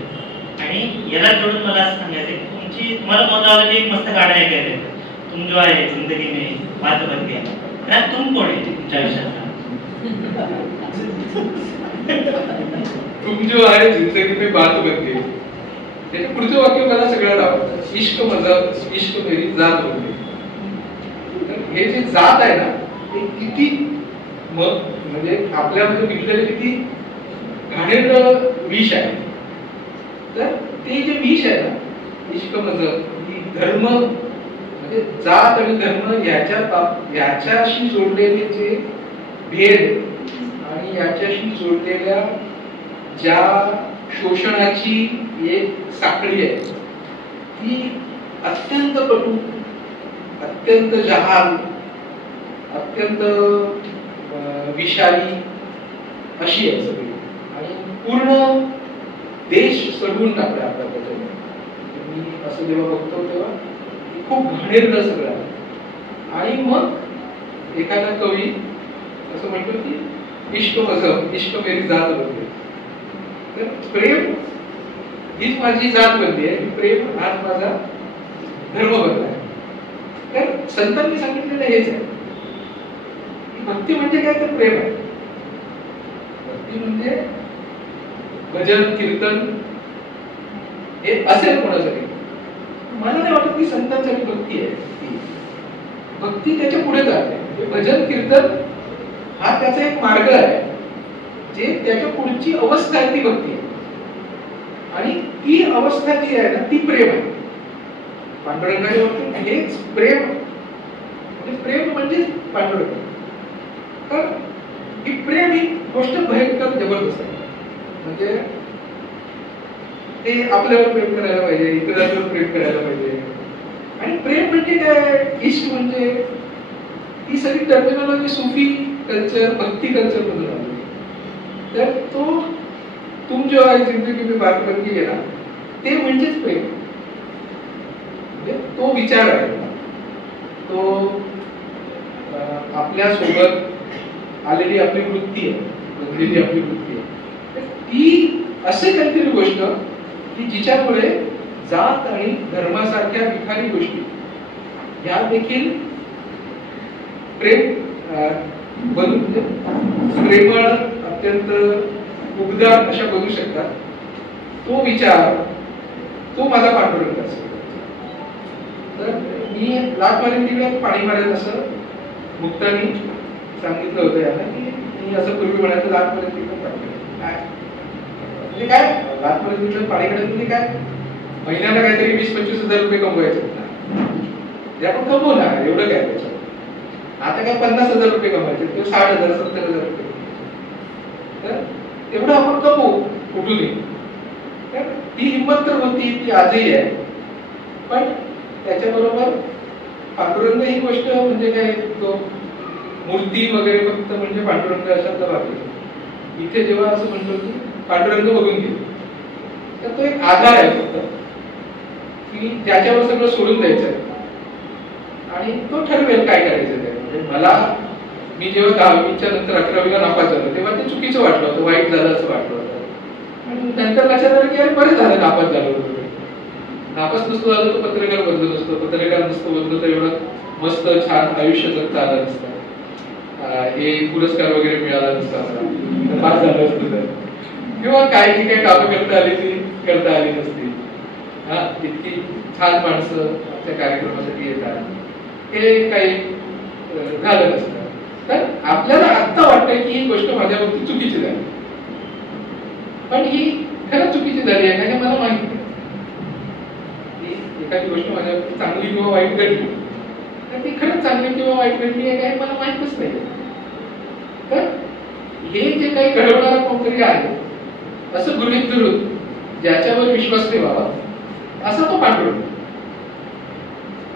आणि याला जोडून मला असं सांगायचं, तुम्हाला मौलावाला एक मस्त गाणं ऐकायचं, तुम जो आहे जिंदगी में बात बन गया. त्यात तुम कोण आहे तुमच्या आयुष्यातला? तुम जो आहे जिंदगी में बात बन गई. त्याचं पुढचं वाक्य मला सगळ्यात आवडतं, इश्क मजहब इश्क मेरी जात होती. हे जे जात आहे ना, ते किती म्हणजे आपल्यामध्ये विकलेलं किती घाणेरडं विष आहे. तर ते जे विष आहे ना, इश्क मजहब, धर्म, म्हणजे जात आणि धर्म याच्याशी जोडलेले जे भेद आणि याच्याशी जोडलेल्या ज्या शोषणाची एक साखळी आहे, ती अत्यंत कटू, अत्यंत जहाल, अत्यंत विषारी अशी आहे सगळी. आणि पूर्ण देश सडवून टाकला आपला त्याच्यामध्ये. मी असं जेव्हा बघतो तेव्हा खूप घाणेरडं सगळं आहे. आणि मग एखादा कवी असं म्हणतो की इश्क मजहब इश्क मेरी जात बनते. तर प्रेम हीच माझी जात बनली आहे, प्रेम हाच माझा धर्म बनला आहे. तर संतांनी सांगितलेलं हेच आहे भक्ती म्हणजे काय तर प्रेम आहे. भक्ती म्हणजे भजन कीर्तन हे असेल कोणासाठी. मला नाही वाटत की संतांसाठी भक्ती आहे. भक्ती त्याच्या पुढे जाते. भजन कीर्तन हा त्याचा एक मार्ग आहे, जे त्याच्या पुढची अवस्था आहे ती भक्ती आहे. आणि ती अवस्था जी आहे ना ती प्रेम आहे. पांडुरंगाच्या बाबतीत हेच प्रेम म्हणजे प्रेम म्हणजे पांडुरंग. तर ही प्रेम ही गोष्ट भयंकर जबरदस्त आहे. म्हणजे ते आपल्यावर प्रेम करायला पाहिजे, इतरांवर प्रेम करायला पाहिजे. आणि प्रेम म्हणजे काय, इश्क म्हणजे ही सगळी टर्मिनॉलॉजी सुफी कल्चर भक्ती कल्चर मधून आली. तर तो तुम जो आहे जिंदगी में बात बन गई है ना ते म्हणजेच प्रेम. म्हणजे तो विचार आहे, तो आपल्या सोबत आलेली आपली वृत्ती आहे, बदलेली आपली वृत्ती आहे. ती असे काहीतरी गोष्ट की जिच्यामुळे जात आणि धर्मासारख्या विखारी गोष्टी या देखील प्रेम बनून प्रेमळ अत्यंत उबदार अशा बनू शकतात. तो विचार तो माझा पांडुरंग असेल. तर मी लाट मारेन तिकडे पाणी मारेन असं मुक्तानी सांगितलं होतं याला, की मी असं पूर्वी म्हणायचं लाट मारेन तिकडे पाणी काय म्हणजे काय लाट मारेन तिकडे पाणी काढायचं म्हणजे काय, महिन्याला काहीतरी 20-25 हजार रुपये कमवायचे ते आपण कमवू ना, एवढं काय त्याच्यात. आता काय 50 हजार रुपये कमवायचे किंवा 60,000 70,000 रुपये, तर तेवढं आपण कमवू कुठूनही. तर ती हिंमत तर होती, ती आजही आहे. पण त्याच्याबरोबर पांडुरंग ही गोष्ट म्हणजे काय, तो मूर्ती वगैरे फक्त म्हणजे पांडुरंग अशातला भाग इथे जेव्हा असं म्हणतो की पांडुरंग बघून घे, तर तो एक आधार आहे फक्त की ज्याच्यावर सगळं सोडून द्यायचं आहे आणि तो ठरवेल काय करायचं ते. म्हणजे मला मी जेव्हा 10वीच्या नंतर 11वीला नापास झालो तेव्हा ते चुकीचं वाटलं होतं, वाईट झालं असं वाटलं होतं. आणि नंतर लक्षात आलं की अरे बरं झालं नापास झालो होतो. नापास नसतो झालं तर पत्रकार बनलो नसतो, पत्रकार नसतो बनलो तर एवढं मस्त छान आयुष्य जगता आलं नसतं, हे पुरस्कार वगैरे मिळाला नसता मला, पास झालं असतं तर, किंवा काय जी काही कामं करता आली ती करता आली नसती. हा इतकी छान माणसं आमच्या कार्यक्रमासाठी येतात, हे काही झालं नसतं. तर आपल्याला आत्ता वाटतंय की ही गोष्ट माझ्या बाबतीत चुकीची झाली, पण ही खरंच चुकीची झाली आहे का हे मला माहित नाही. एखादी गोष्ट माझ्या बाबतीत चांगली किंवा वाईट घडली तर ती खरंच चांगली किंवा वाईट घडली आहे का हे मला माहितच नाही. तर हे जे काही घडवणारा कोणतरी आहे असं गृहीत धरून ज्याच्यावर विश्वास ठेवावा असा तो पांडुरंग.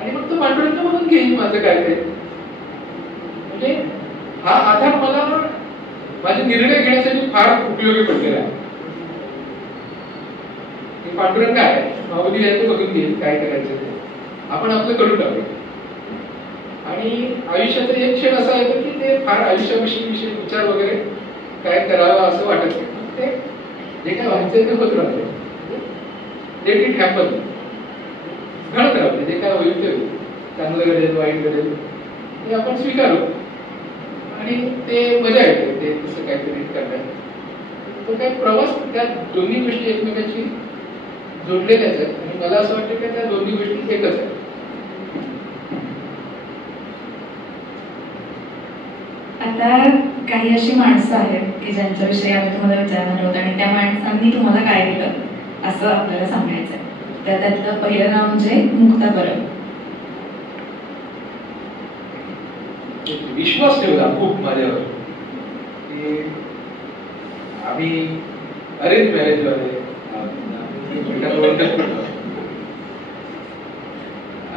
आणि मग तो पांडुरंग म्हणून घेईन माझं काय ते. म्हणजे हा आधार मला माझे निर्णय घेण्यासाठी फार उपयोगी पडलेला आहे. पांडुरंग आहे, माऊली आहे, तो बघून घेईल काय करायचं ते, आपण आपलं करून टाकू. आणि आयुष्याचा एक क्षण असा येतो की ते फार आयुष्याविषयी विचार वगैरे काय करावं असं वाटत नाही. ते जे काय व्हायचंय ते होत राहते, लेट इट हॅपन, घडत राहते. जे काय होईल ते होईल, चांगलं घडेल वाईट घडेल ते आपण स्वीकारू आणि ते मजा येते ते तसं काहीतरी करण्यात. तो काही प्रवास त्या दोन्ही गोष्टी एकमेकांशी जोडलेल्याच आहेत आणि मला असं वाटतं की त्या दोन्ही गोष्टी एकच आहेत. आता काही अशी माणसं आहेत की ज्यांच्याविषयी आम्ही तुम्हाला विचारणार आहोत आणि त्या माणसांनी तुम्हाला काय दिलं असं आपल्याला सांगायचं आहे. तर त्यातलं पहिलं नाव म्हणजे मुक्ता परब. विश्वास ठेवला खूप माझ्यावर की आम्ही अरेंज मॅरेज वाले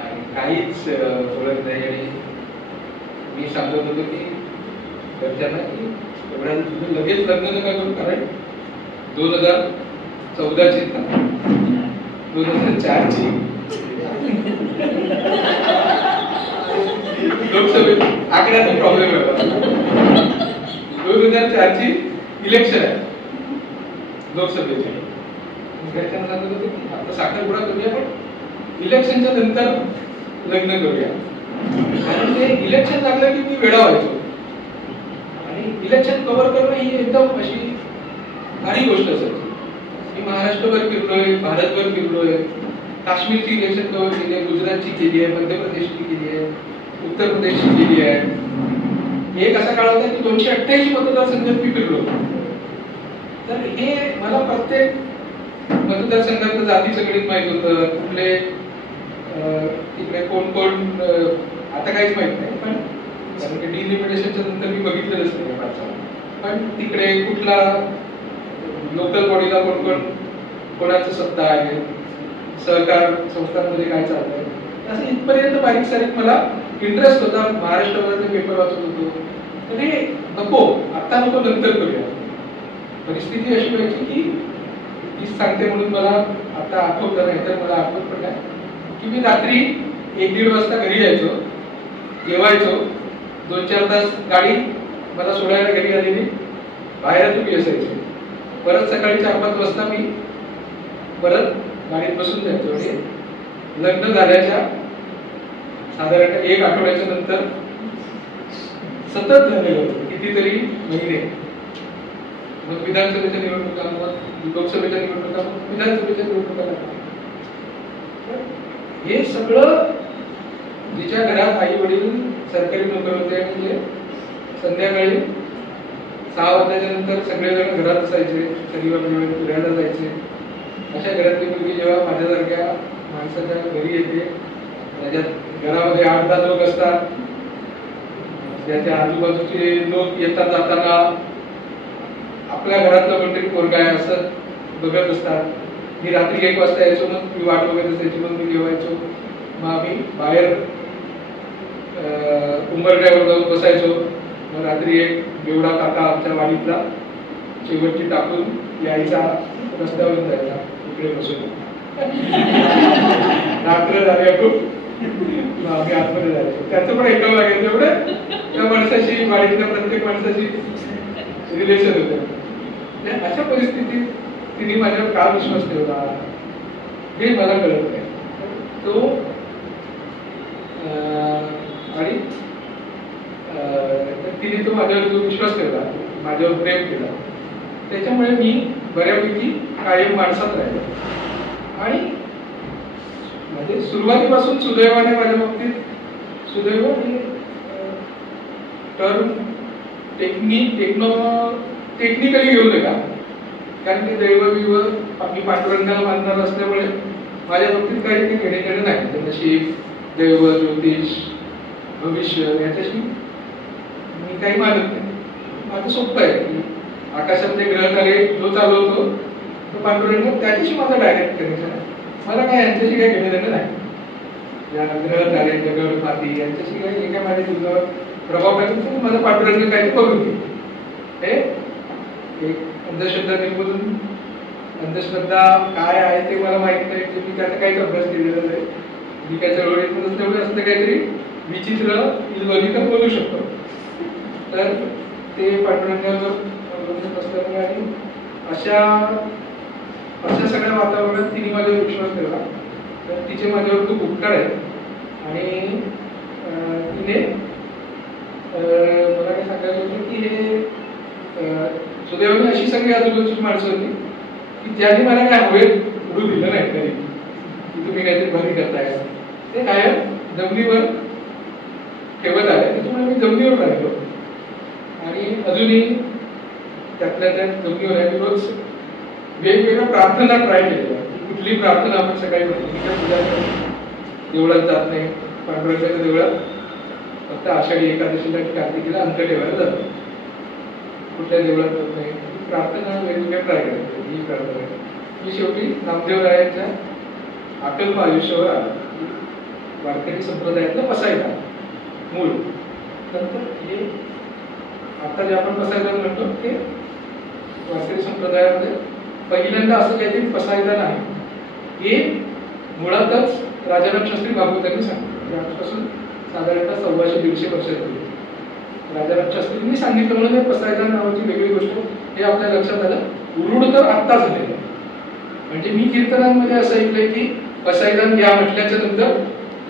आणि काहीच ओळख नाही. आणि मी सांगत होतो की घरच्यांना की एवढ्या लगेच लग्न नका करू, कारण 2014ची 2004ची लोकसभेत आकड्याचा प्रॉब्लेम आहे. 2004ची इलेक्शन आहे लोकसभेची. घरच्यांना सांगत होते की आता साखरपुडा करूया पण इलेक्शनच्या नंतर लग्न करूया. कारण ते इलेक्शन लागलं की मी वेडा व्हायचो. इलेक्शन कव्हर करणं ही एकदम अशी भारी गोष्ट असायची. मी महाराष्ट्रभर फिरलोय, भारतभर फिरलोय, काश्मीरची इलेक्शन कव्हर केली आहे, गुजरातची केली आहे, मध्य प्रदेशची केली आहे, उत्तर प्रदेशची केली आहे. एक असा काळ होता की 288 मतदारसंघात मी फिरलो. तर हे मला प्रत्येक मतदारसंघातलं जातीचं गणित माहित होतं, कुठले तिकडे कोण कोण आता काहीच माहित नाही, पण कारण की डिलिमिटेशनच्या नंतर मी बघितलेलंच नाही भारतात. पण तिकडे कुठला लोकल बॉडीला कोण कोण कोणाचं सत्ता आहे, सहकार संस्थांमध्ये काय चाललंय, असं इथपर्यंत बारीक सारीक मला इंटरेस्ट होता. महाराष्ट्रामध्ये पेपर वाचत होतो. तर हे नको, आता नको, नंतर करूया. परिस्थिती अशी व्हायची की तीच सांगते म्हणून मला आता आठवतं नाही, तर मला आठवत पण नाही की मी रात्री 1-1:30 वाजता घरी यायचो, जेवायचो, 2-4 तास गाडी मला सोडायला घरी आलेली बाहेरच उभी असायची. परत सकाळी 4-5 वाजता मी परत गाडीत बसून जायचो. आणि लग्न झाल्याच्या साधारण 1 आठवड्याच्या नंतर सतत झालेलं होतं, कितीतरी महिने. मग विधानसभेच्या निवडणुका, मग लोकसभेच्या निवडणुका, मग विधानसभेच्या निवडणुका लागल्या. हे सगळं जिच्या घरात आई वडील सरकारी नोकर होते, म्हणजे संध्याकाळी 6 वाजल्याच्या नंतर सगळेजण घरात असायचे, शनिवार रविवारी फिरायला जायचे. अशा घरातली मुलगी जेव्हा माझ्यासारख्या माणसाच्या घरी येते, त्याच्यात घरामध्ये 8-10 लोक असतात, त्याच्या आजूबाजूचे लोक येतात जाताना आपल्या घरातलं कोणतरी पोरगा आहे असं बघत असतात. मी रात्री 1 वाजता यायचो, मग मी वाट बघत असायची, मग मी जेवायचो, मग आम्ही बाहेर उंबरड्यावर जाऊन बसायचो. मग रात्री एक बेवडा काका आमच्या वाडीतला शेवटची टाकून यायचा, रस्त्यावर जायचा, इकडे बसून रात्र झाली खूप, आम्ही आतमध्ये जायचो. त्याचं पण ऐकावं लागेल तेवढं त्या माणसाशी, वाडीतल्या प्रत्येक माणसाशी रिलेशन होतं. अशा परिस्थितीत तिने माझ्यावर का विश्वास ठेवला हे मला कळत नाही. तो आणि तिने तो माझ्यावर जो विश्वास ठेवला, माझ्यावर प्रेम केला, त्याच्यामुळे मी बऱ्यापैकी कायम माणसात राहिलो. आणि म्हणजे सुरुवातीपासून सुदैवाने माझ्या बाबतीत, सुदैव ही टर्म टेक्निकली घेऊ नका, कारण की दैवविव मी पांडुरंगाला मानणार असल्यामुळे माझ्या बाबतीत काही घेणे देणे नाही. नशीब, दैव, ज्योतिष, भविष्य याच्याशी मी काही मानत नाही. माझं सोपं आहे की आकाशातले ग्रह तारे जो चालवतो तो पांडुरंग, त्याच्याशी माझा डायरेक्ट कनेक्शन आहे. मला काय यांच्याशी काही घेणे देणे नाही. या ग्रह तारे, जगड, माती यांच्याशी काही एका माझ्या जीवनावर प्रभाव टाकून माझा पांडुरंग काही करून घे. हे एक अंधश्रद्धा निर्मूलन, अंधश्रद्धा काय आहे ते मला माहित नाही, मी त्याचा काहीच अभ्यास केलेला नाही. मी काय चळवळीत नसल्यामुळे असं काहीतरी विचित्र इलॉजिकल बोलू शकतो. तर ते पांडुरंगावर अवलंबून असल्यामुळे आणि अशा सगळ्या वातावरणात तिने माझ्यावर विश्वास ठेवला. तर तिचे माझ्यावर खूप उपकार आहेत. आणि तिने मला काय सांगायला होतं की हे सुदैवाने अशी सगळी आजूबाजूची माणसं होती की ज्यांनी मला काय हवेत उडू दिलं नाही कधी की तुम्ही काहीतरी भारी करताय. ते कायम जमिनीवर ठेवत आले, त्याच्यामुळे मी जमिनीवर राहिलो. आणि अजूनही त्यातल्या त्यात जमिनीवर आहे. रोज वेगवेगळ्या प्रार्थना ट्राय केल्या. कुठली प्रार्थना आपण सकाळी देवळात जात नाही, पांडुरंगाच्या देवळात फक्त आषाढी एकादशीला कार्तिकीला अंक ठेवायला जातो, कुठल्या देवळात जात नाही. प्रार्थना वेगवेगळ्या ट्राय करते. ही प्रार्थना मी शेवटी नामदेवरायांच्या अकल्प आयुष्यावर आलो. वारकरी संप्रदायातलं पसायदान मूळ. नंतर हे आता जे आपण पसायदान म्हणतो ते वारकरी संप्रदायामध्ये पहिल्यांदा असं काहीतरी पसायदान आहे. हे मुळातच राजाराम शास्त्री भागवतांनी सांगितलं. आजपासून साधारणतः 125-150 वर्षापूर्वी राजाराम शास्त्रींनी सांगितलं म्हणून पसायदान नावाची वेगळी गोष्ट हे आपल्या लक्षात आलं. उरुड तर आत्ता झालेलं. म्हणजे मी कीर्तनांमध्ये असं ऐकलंय की पसायदान घ्या म्हटल्याच्या नंतर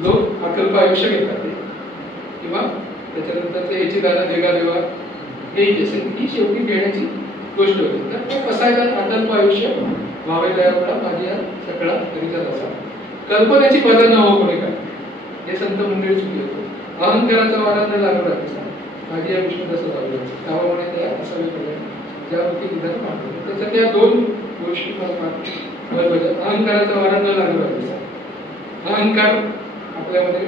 लोक अकल्प आयुष्य घेतात, किंवा त्याच्यानंतर ते याची दाना देगा देवा हे असेल ही शेवटी घेण्याची गोष्ट होती. तर ते कसायला आनंद आयुष्य व्हावे त्यावेळा माझी या सगळा तरीचा असा कल्पनेची बदल न हो कोणी काय हे संत मंडळी चुकले होते. अहंकाराचा वारा न लागला माझी या विष्णू तसं लागलं त्यामुळे त्या असावे पाहिजे ज्यावरती विधान मांडलं. त्याच्यात या दोन गोष्टी महत्वाच्या. अहंकाराचा वारा न लागला अहंकार आपल्यामध्ये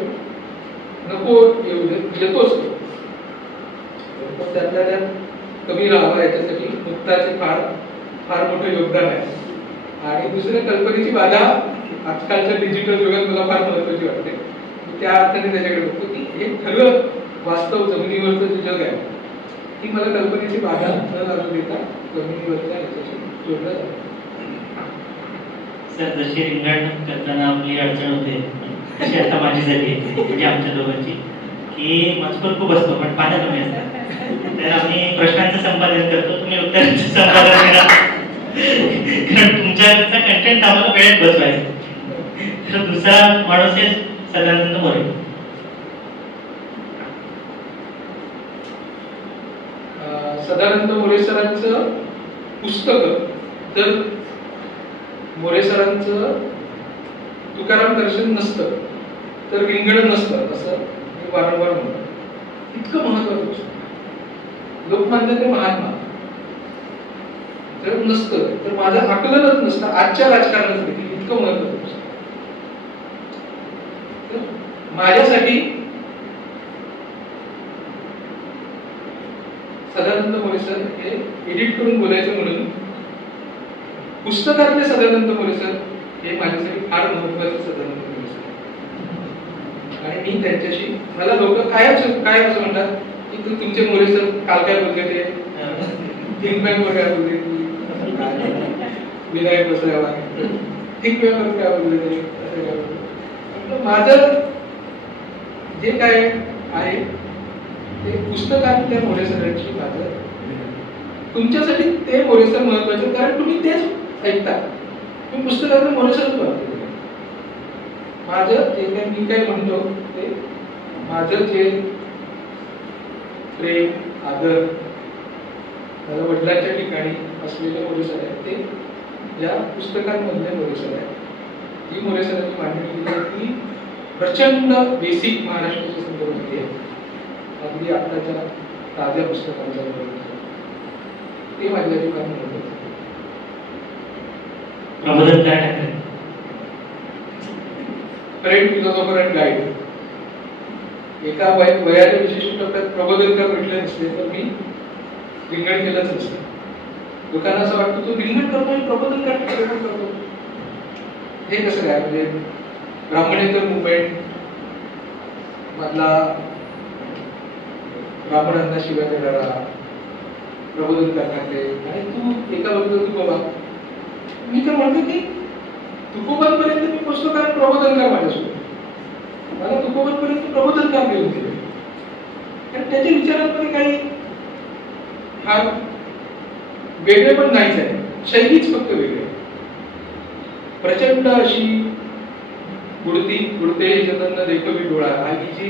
नको येऊ दे येतोच पण त्यातल्या त्यात कमी राहावा याच्यासाठी मुक्ताचे फार फार मोठं योगदान आहे. आणि दुसऱ्या कल्पनेची बाधा आजकालच्या डिजिटल युगात मला फार महत्वाची वाटते. त्या अर्थाने त्याच्याकडे बघतो की हे खरं वास्तव जमिनीवरचं जे जग आहे ती मला कल्पनेची बाधा न लागू देता जमिनीवरच्या याच्याशी जोडलं जातं. सर जशी रिंगण करताना आपली अडचण होते तशी आता माझी झाली म्हणजे आमच्या दोघांची की मजकूर खूप असतो पण पानं कमी असतात. तर आम्ही प्रश्नांचं संपादन करतो तुम्ही उत्तरांचं संपादन करा कारण तुमच्याकडचा कंटेंट आम्हाला वेळेत बसवायचं. तर दुसरा माणूस आहे सदानंद मोरे. सदानंद मोरे सरांचं पुस्तक तर मोरे सरांचं तुकाराम दर्शन नसतं तर रिंगण नसतं असं मी वारंवार म्हणतो. इतकं महत्वाचं पुस्तक लोकमान्य ते महात्मा जर नसतं तर माझं आकलनच नसतं आजच्या राजकारणात इतकं महत्वाचं पुस्तक. माझ्यासाठी सदानंद मोरे सर हे एडिट करून बोलायचं म्हणून पुस्तकातले सदानंद मोरे सर हे माझ्यासाठी फार महत्वाचे सदानंद मोरे सर. आणि मी त्यांच्याशी मला लोक काय असं म्हणतात की तू तुमचे मोरे सर काल काय बोलले ते थिंक बँकवर काय बोलले विनायक बसरावा थिंक बँकवर काय बोलले ते असं काय बोलले. माझं जे काय आहे ते पुस्तकातल्या मोरे सरांची माझं तुमच्यासाठी ते मोरे सर महत्वाचे कारण तुम्ही तेच ऐकता. तुम्ही पुस्तकातलं मोरे सरच बघता. माझं जे काय मी काय म्हणतो ते माझं जे प्रेम आदर माझ्या वडिलांच्या ठिकाणी असलेले मोरे सर आहेत ते या पुस्तकांमधले मोरे सर आहेत. ही मोरे सरांची मांडणी ती प्रचंड बेसिक महाराष्ट्राच्या संदर्भामध्ये आहे. अगदी आताच्या ताज्या पुस्तकांचा ते माझ्या ठिकाणी होतं. प्रबोधन काय टाकलं फ्रेंड फिलॉसॉफर अँड गाईड एका वयाच्या विशिष्ट टप्प्यात प्रबोधन का म्हटले नसते तर मी रिंगण केलंच नसतं. लोकांना असं वाटतं तो रिंगण करतो आणि प्रबोधन करतो हे कसं काय म्हणजे ब्राह्मणेतर मुवमेंट मधला ब्राह्मणांना शिव्या देणारा प्रबोधन करणारे आणि तू एका बद्दल तू बाबा मी तर म्हणतो की तुकोबांपर्यंत मी पोचलो कारण प्रबोधन कर माझ्यासोबत मला तुकोबांपर्यंत प्रबोधन काम केलं होते कारण त्याच्या विचारांमध्ये काही फार वेगळे पण नाहीच आहे. शैलीच फक्त वेगळी प्रचंड अशी गुडते जतन देखवी डोळा आणि जी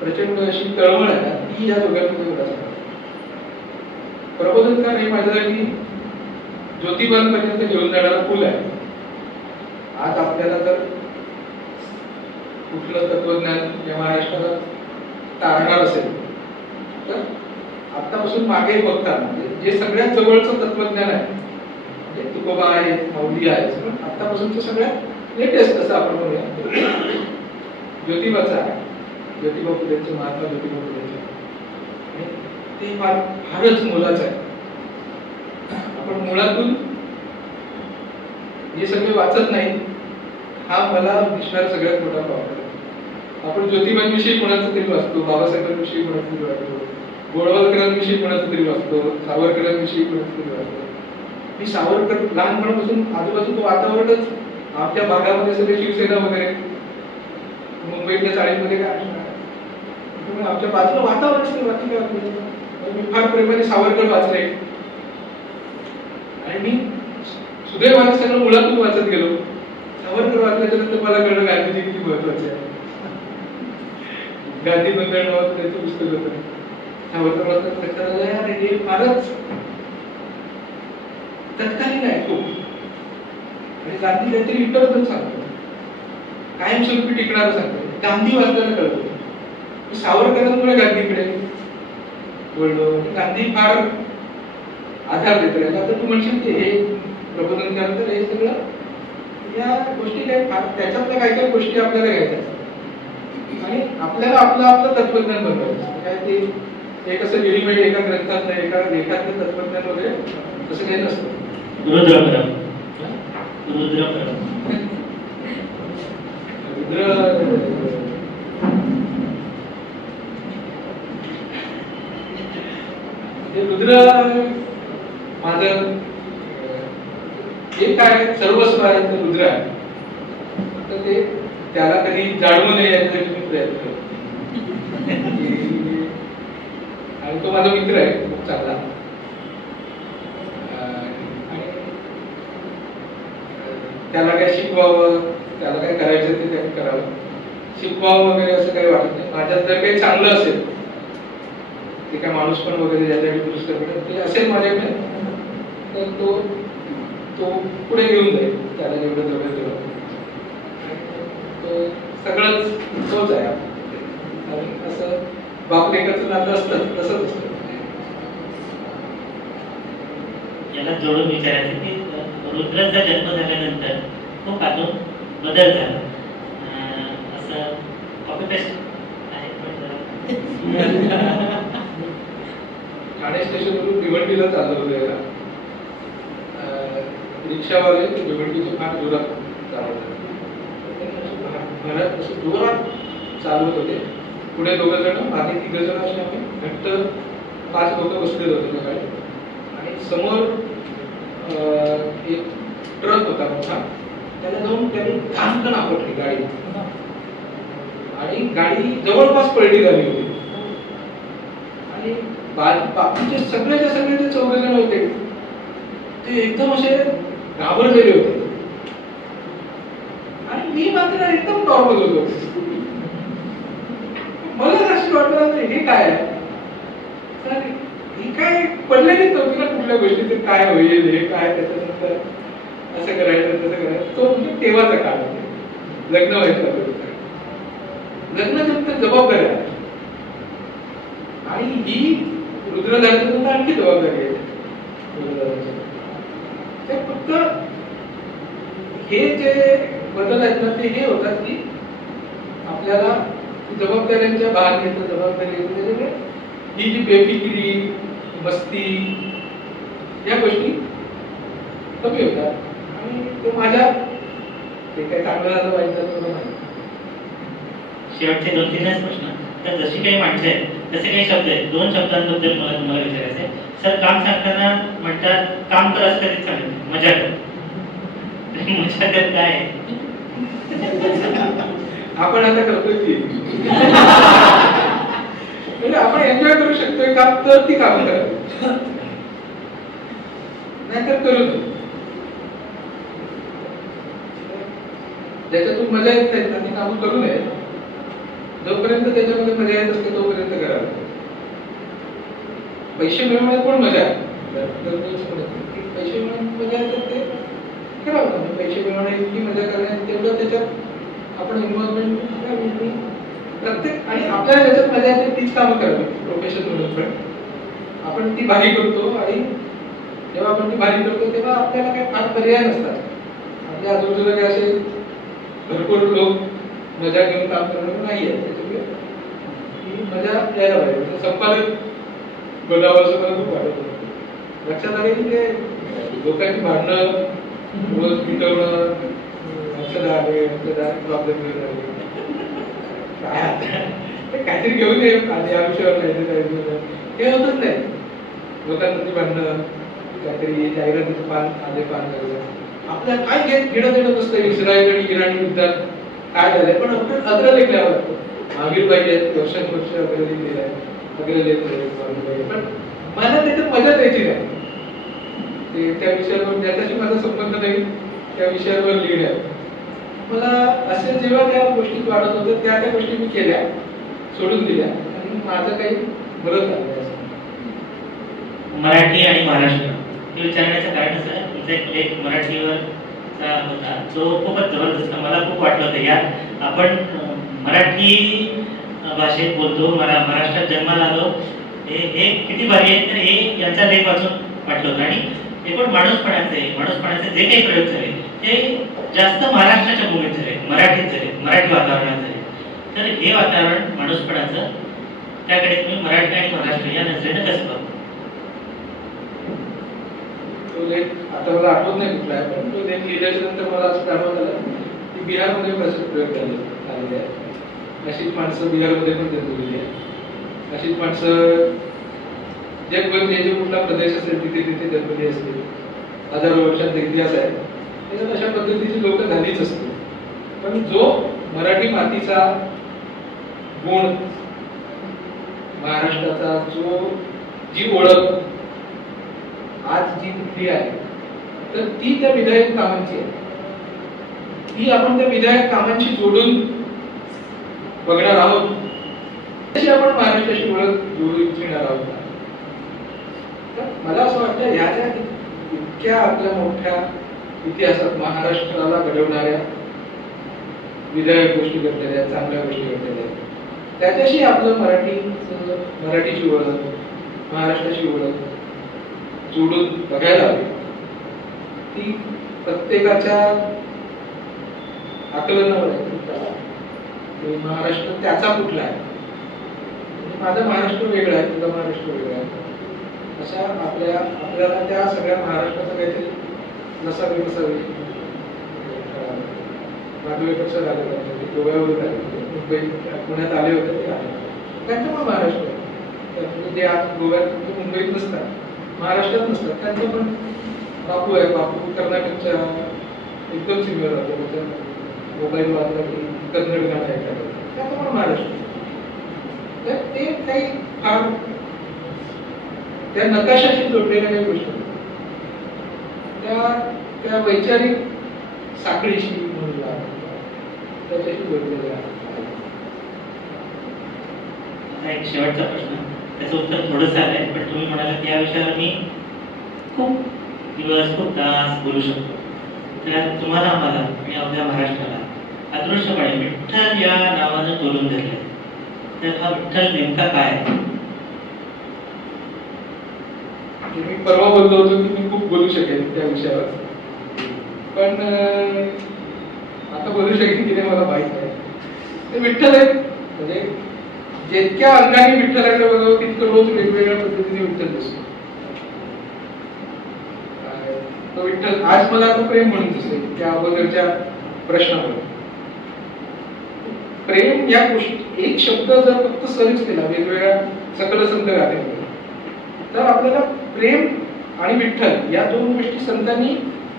प्रचंड अशी तळमळ आहे ती या दोघांमध्ये होत असतात. प्रबोधनकार हे माझ्यासाठी ज्योतिबांपर्यंत घेऊन जाणारा पूल आहे. आज आपल्याला तर कुठलं तत्वज्ञान या महाराष्ट्राला तारणार असेल तर आतापासून मागे बघताना जे सगळ्यात जवळचं तत्वज्ञान आहे म्हणजे तुकोबा आहे माऊली आहे आतापासूनचं सगळ्यात लेटेस्ट असं आपण म्हणूया ज्योतिबाचं आहे. ज्योतिबा फुलेंचे महात्मा ज्योतिबा फुलेंचे ते फारच मोलाचं आहे. आपण मुळातून हे सगळे वाचत नाही हा मला दिसणारा सगळ्यात मोठा प्रॉब्लेम. आपण ज्योतिबांविषयी कोणाचं तरी वाचतो बाबासाहेबांविषयी कोणाचं तरी वाचतो गोळवलकरांविषयी कोणाचं तरी वाचतो सावरकरांविषयी कोणाचं तरी वाचतो. मी सावरकर लहानपणापासून आजूबाजूचं वातावरणच आमच्या भागामध्ये सगळे शिवसेना वगैरे मुंबईतल्या शाळेमध्ये काय आमच्या बाजूला वातावरण असते बाकी काय मी फार प्रेमाने सावरकर वाचले आणि मी सुदैवाने सगळं मुळातून वाचत गेलो. सावरकर वाचल्याच्या नंतर मला कळलं गांधीजी किती महत्वाचे आहे. गांधी बंधन त्याचं पुस्तक होतं त्या वर्तमानात लक्षात आलं यार हे फारच तत्कालीन आहे खूप. आणि गांधी काहीतरी इतरबद्दल सांगतो, कायमस्वरूपी टिकणारं सांगतो. गांधी वाचल्याला कळतो. सावरकरांमुळे गांधीकडे वळलो. गांधी फार आधार देतो याला. आता तू म्हणशील की हे प्रबोधन केलं हे सगळं या गोष्टी काही फार त्याच्यातल्या काही काही गोष्टी आपल्याला घ्यायच्या आणि आपल्याला आपलं तत्वज्ञान बनवायचं. काय ते एक असं रेडीमेड एका ग्रंथात एका लेखातलं तत्वज्ञान वगैरे असं काही नसतं. रुद्र माझं एक काय सर्वस्व आहे ते रुद्र आहे. तर ते त्याला कधी जाणवू नये यासाठी मी प्रयत्न करतो. आणि तो माझा मित्र आहे खूप चांगला. त्याला काय शिकवावं, त्याला काय करायचं ते त्यांनी करावं. शिकवावं वगैरे असं काही वाटत नाही. माझ्यात जर काही चांगलं असेल ते काय माणूस पण वगैरे ज्याच्याकडे दुरुस्त करतात ते असेल माझ्याकडे तर तो पुढे घेऊन जाईल. त्याला जेवढं जवळ तेवढं सगळंच तोच आहे. आणि असं बाप लेकाचं नातं असतं तसंच असतं. याला जोडून विचारायचं की रुद्राचा जन्म झाल्यानंतर खूप अजून बदल झाला. असं कॉपी पेस्ट आहे पण ठाणे स्टेशनवरून भिवंडीला चाललो होतो. रिक्षावाले भिवंडीचे फार जोरात चालवतात. घरात असं जोरात चालवत होते. पुढे 2 जण मागे 3 जण असे आम्ही घट्ट 5 लोक बसलेले होते त्या गाडीत. आणि समोर एक ट्रक होता मोठा. त्याला जाऊन त्यांनी घाणकन आपटली गाडी आणि गाडी जवळपास पलटी झाली होती. आणि बाकीचे सगळेच्या सगळे जे 4 जण होते ते एकदम असे घाबरलेले होते. आणि मी मात्र एकदम नॉर्मल होतो. मला अशी वाटलं हे काय आहे, ही काय पडलेली नव्हती ना कुठल्या गोष्टीचं काय होईल हे काय त्याच्यानंतर असं करायचं तसं करायचं. तो म्हणजे तेव्हाचा काळ लग्न व्हायचं. लग्नानंतर जबाबदारी आहे आणि ही रुद्र झाल्यानंतर आणखी जबाबदारी आहे. ते फक्त हे जे बदल आहेत ना ते हे होतात की आपल्याला जबाबदाऱ्यांच्या बाहेर घेतलं. जबाबदारी येते ही जी बेफिकिरी मस्ती या गोष्टी कमी होतात. आणि तो माझ्या ते काय चांगलं झालं वाईट झालं नाही. शेवटचे 2-3 प्रश्न. तर जशी काही माणसं आहेत तसे काही शब्द आहेत. 2 शब्दांबद्दल मला तुम्हाला विचारायचं आहे. सर काम सांगताना म्हणतात काम तर असं कधीच सांगत मजा कर. मजा कर काय आहे? आपण आता करतोय ती म्हणजे आपण एन्जॉय करू शकतोय काम तर ती काम करा नाहीतर करू नये. ज्याच्यातून मजा येत नाही आणि काम करू नये. जोपर्यंत त्याच्यामध्ये मजा येत असते तोपर्यंत करावं. पैसे मिळवण्यात पण मजा आहे. पैसे मिळवण्यात मजा येतात ते करावं. पैसे मिळवण्या इतकी मजा करण्यात तेवढं त्याच्यात आपण इन्व्हॉल्वमेंट प्रत्येक आणि आपल्याला ज्याच्यात मजा येते तीच कामं करावी. प्रोफेशन म्हणून पण आपण ती भारी करतो आणि जेव्हा आपण ती भारी करतो तेव्हा आपल्याला काही फार पर्याय नसतात. आपल्या आजूबाजूला काही असे भरपूर लोक मजा घेऊन काम करणार नाही आहे. त्याच्यामुळे ही मजा यायला पाहिजे. संपादक बनावं सुद्धा खूप वाटत होतं. लक्षात आले की ते लोकांची भांडणं रोज मिटवणं प्रॉब्लेम काहीतरी घेऊन ये आणि या विषयावर हे होतच नाही. लोकांमध्ये भांडणं काहीतरी जाहिरातीचं पान झालं. आपल्याला काय घेणं देणं नसतं. इस्रायल आणि इराणी युद्धात काय झालंय पण आपण अग्र लेखल्यावर महावीर पाहिजे वर्षानुवर्ष अग्र लिहिलेलं आहे. अग्र लेख पण मला त्याच्यात मजा द्यायची नाही. त्या विषयावर ज्याच्याशी माझा संबंध नाही त्या विषयावर लिहिण्यात मला असे जेव्हा त्या गोष्टी वाढत होत्या त्या गोष्टी मी केल्या सोडून दिल्या आणि माझं काही बरं झालं. मराठी आणि महाराष्ट्र हे विचारण्याचं कारण असं तुमचा एक लेख मराठीवरचा होता जो खूपच जबरदस्त मला खूप वाटलं होतं. या आपण मराठी भाषेत बोलतो, महाराष्ट्रात जन्माला आलो, हे किती भारी आहे. तर हे यांचा लेख वाचून वाटलं होतं. आणि एकूण माणूसपणाचे जे काही प्रयोग झाले ते जास्त महाराष्ट्राच्या भूमीत झाले, मराठीत झाले, मराठी वातावरणात झाले. तर हे वातावरण माणूसपणाचं त्याकडे तुम्ही मराठी आणि महाराष्ट्र या नजरेनं कसं बघता? तो लेख आता मला आठवत नाही कुठला आहे, पण तो लेख लिहिल्याच्या नंतर मला असं जाणवत आलं की बिहारमध्ये पण असे प्रयोग झालेले आहेत. अशीच माणसं बिहारमध्ये पण जन्मलेली आहेत. अशीच माणसं जगभर जे कुठला प्रदेश असेल तिथे तिथे जन्मली असतील. हजारो वर्षांचा इतिहास आहे, त्याच्यात अशा पद्धतीची लोक झालीच असतील. पण जो मराठी मातीचा गुण, महाराष्ट्राचा जी ओळख आज जी कुठली आहे, तर ती त्या विधायक कामांची आहे. ती आपण त्या विधायक कामांशी जोडून बघणार आहोत. तशी आपण महाराष्ट्राशी ओळख जोडू इच्छिणार आहोत. तर मला असं वाटतं ह्या ज्या इतक्या आपल्या मोठ्या इतिहासात महाराष्ट्राला घडवणाऱ्या विधायक गोष्टी घडलेल्या, चांगल्या गोष्टी घडलेल्या, त्याच्याशी आपलं मराठीची ओळख, महाराष्ट्राची ओळख जोडून बघायला हवी. ती प्रत्येकाच्या आकलनावर आहे. महाराष्ट्र त्याचा कुठला आहे, माझा महाराष्ट्र वेगळा आहे, तुझा महाराष्ट्र वेगळा आहे. अशा आपल्याला त्या सगळ्या महाराष्ट्राचा काहीतरी नसावे राघवेकर सर आले होते, गोव्यावर आले होते, मुंबईत पुण्यात आले होते, ते आले. त्यांचं पण महाराष्ट्र आहे. ते आज गोव्यात मुंबईत नसतात, महाराष्ट्रात नसतात, त्यांचं पण बापू आहे. बापू कर्नाटकच्या एकदम सिनियर होते. मोबाईल वाजला की कन्नड गाणं ऐकायला, त्याचं पण महाराष्ट्र. तर ते काही फार त्या नकाशाशी जोडलेल्या काही गोष्टी, त्या वैचारिक साखळीशी म्हणूया त्याच्याशी जोडलेल्या आहेत. एक शेवटचा प्रश्न, त्याचं उत्तर थोडंसं आलंय, पण तुम्ही म्हणाला की या विषयावर मी खूप दिवस खूप तास बोलू शकतो. तर तुम्हाला, आम्हाला आणि आपल्या महाराष्ट्राला अदृश्यपणे विठ्ठल या नावानं तोलून धरले. तर हा विठ्ठल नेमका काय आहे? मी परवा बोललो होतो की मी खूप बोलू शकेन त्या विषयावर, पण आता बोलू शकेन की नाही मला माहित नाही. ते विठ्ठल आहे, म्हणजे जितक्या अंगाने विठ्ठलाकडे बघावं तितकं रोज वेगवेगळ्या पद्धतीने विठ्ठल दिसतो. तो विठ्ठल आज मला तो प्रेम म्हणून दिसेल. त्या अगोदरच्या प्रश्नावर प्रेम या गोष्टी एक शब्द जर फक्त सर्च केला वेगवेगळ्या सकल संत गाथेमध्ये, तर आपल्याला प्रेम आणि विठ्ठल या दोन गोष्टी संतांनी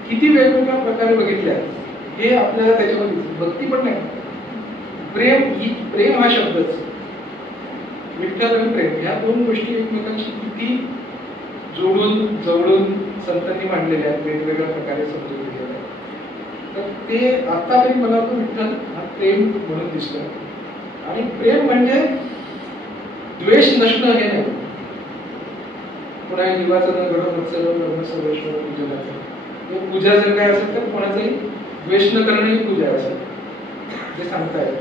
किती वेगवेगळ्या प्रकारे बघितल्या हे आपल्याला त्याच्यामध्ये भक्ती पण नाही. प्रेम हा शब्दच, विठ्ठल आणि प्रेम या दोन गोष्टी एकमेकांशी किती जोडून जवळून संतांनी मांडलेल्या आहेत, वेगवेगळ्या प्रकारे समजून घेतलेल्या आहेत. तर ते आता तरी मला तो विठ्ठल हा प्रेम म्हणून दिसतो. आणि प्रेम म्हणजे द्वेष नसणं हे नाही. कोणाही जीवाचं न घडं मत्सर ब्रह्म सर्वेश्वर पूजनाचं, पूजा जर काय असेल तर कोणाचाही द्वेष न करणं ही पूजा असेल जे सांगता येईल.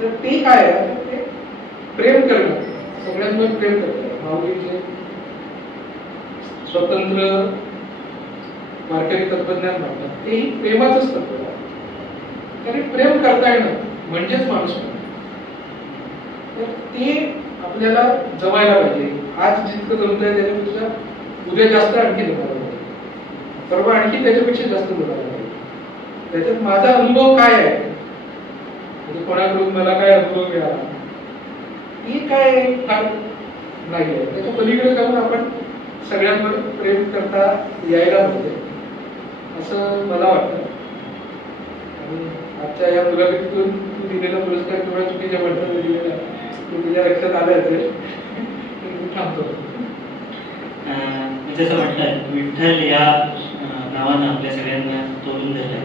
तर ते काय आहे, ते प्रेम करणं, सगळ्यांवर प्रेम करणं. माऊलीचे स्वतंत्र वारकरी तत्वज्ञान म्हणतात तेही प्रेमाचंच तत्व आहे. तरी प्रेम करता येणं म्हणजेच माणूस. तर ते आपल्याला जमायला पाहिजे. आज जितकं जमत आहे त्याच्यापेक्षा उद्या जास्त आणखी जमायला पाहिजे, परवा आणखी त्याच्यापेक्षा जास्त जमायला पाहिजे. त्याच्यात माझा अनुभव काय आहे, म्हणजे कोणाकडून मला काय अनुभव मिळाला ही काय फार नाही आहे. त्याच्या पलीकडे जाऊन आपण सगळ्यांवर प्रेम करता यायला पाहिजे असं मला वाटतं. आणि आजच्या या मुलाखतीतून तू दिलेला पुरस्कार किंवा चुकीच्या म्हणतात दिलेला तू तुझ्या लक्षात आला असेल, थांबतो. जसं म्हटलं विठ्ठल या नावानं आपल्या सगळ्यांना तोडून धरलंय,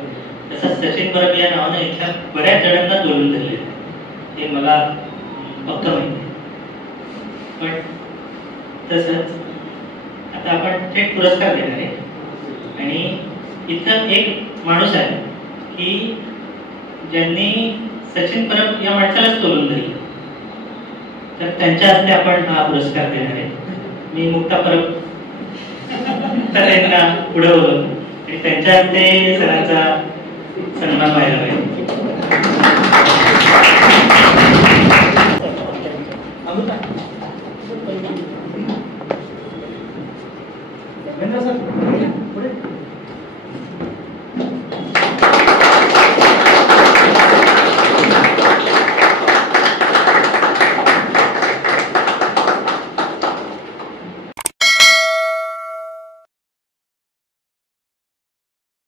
तसंच सचिन परब या नावानं इथल्या बऱ्याच जणांना तोडून धरले हे मला फक्त माहिती. पण तसंच आता आपण थेट पुरस्कार देणार आहे आणि इथं एक माणूस आहे की ज्यांनी सचिन परब या माणसालाच तोलून दिली, तर त्यांच्या हस्ते आपण हा पुरस्कार देणार आहे. मी मुक्ता परब तर यांना पुढे बोलवतो आणि त्यांच्या हस्ते सरांचा सन्मान व्हायला पाहिजे.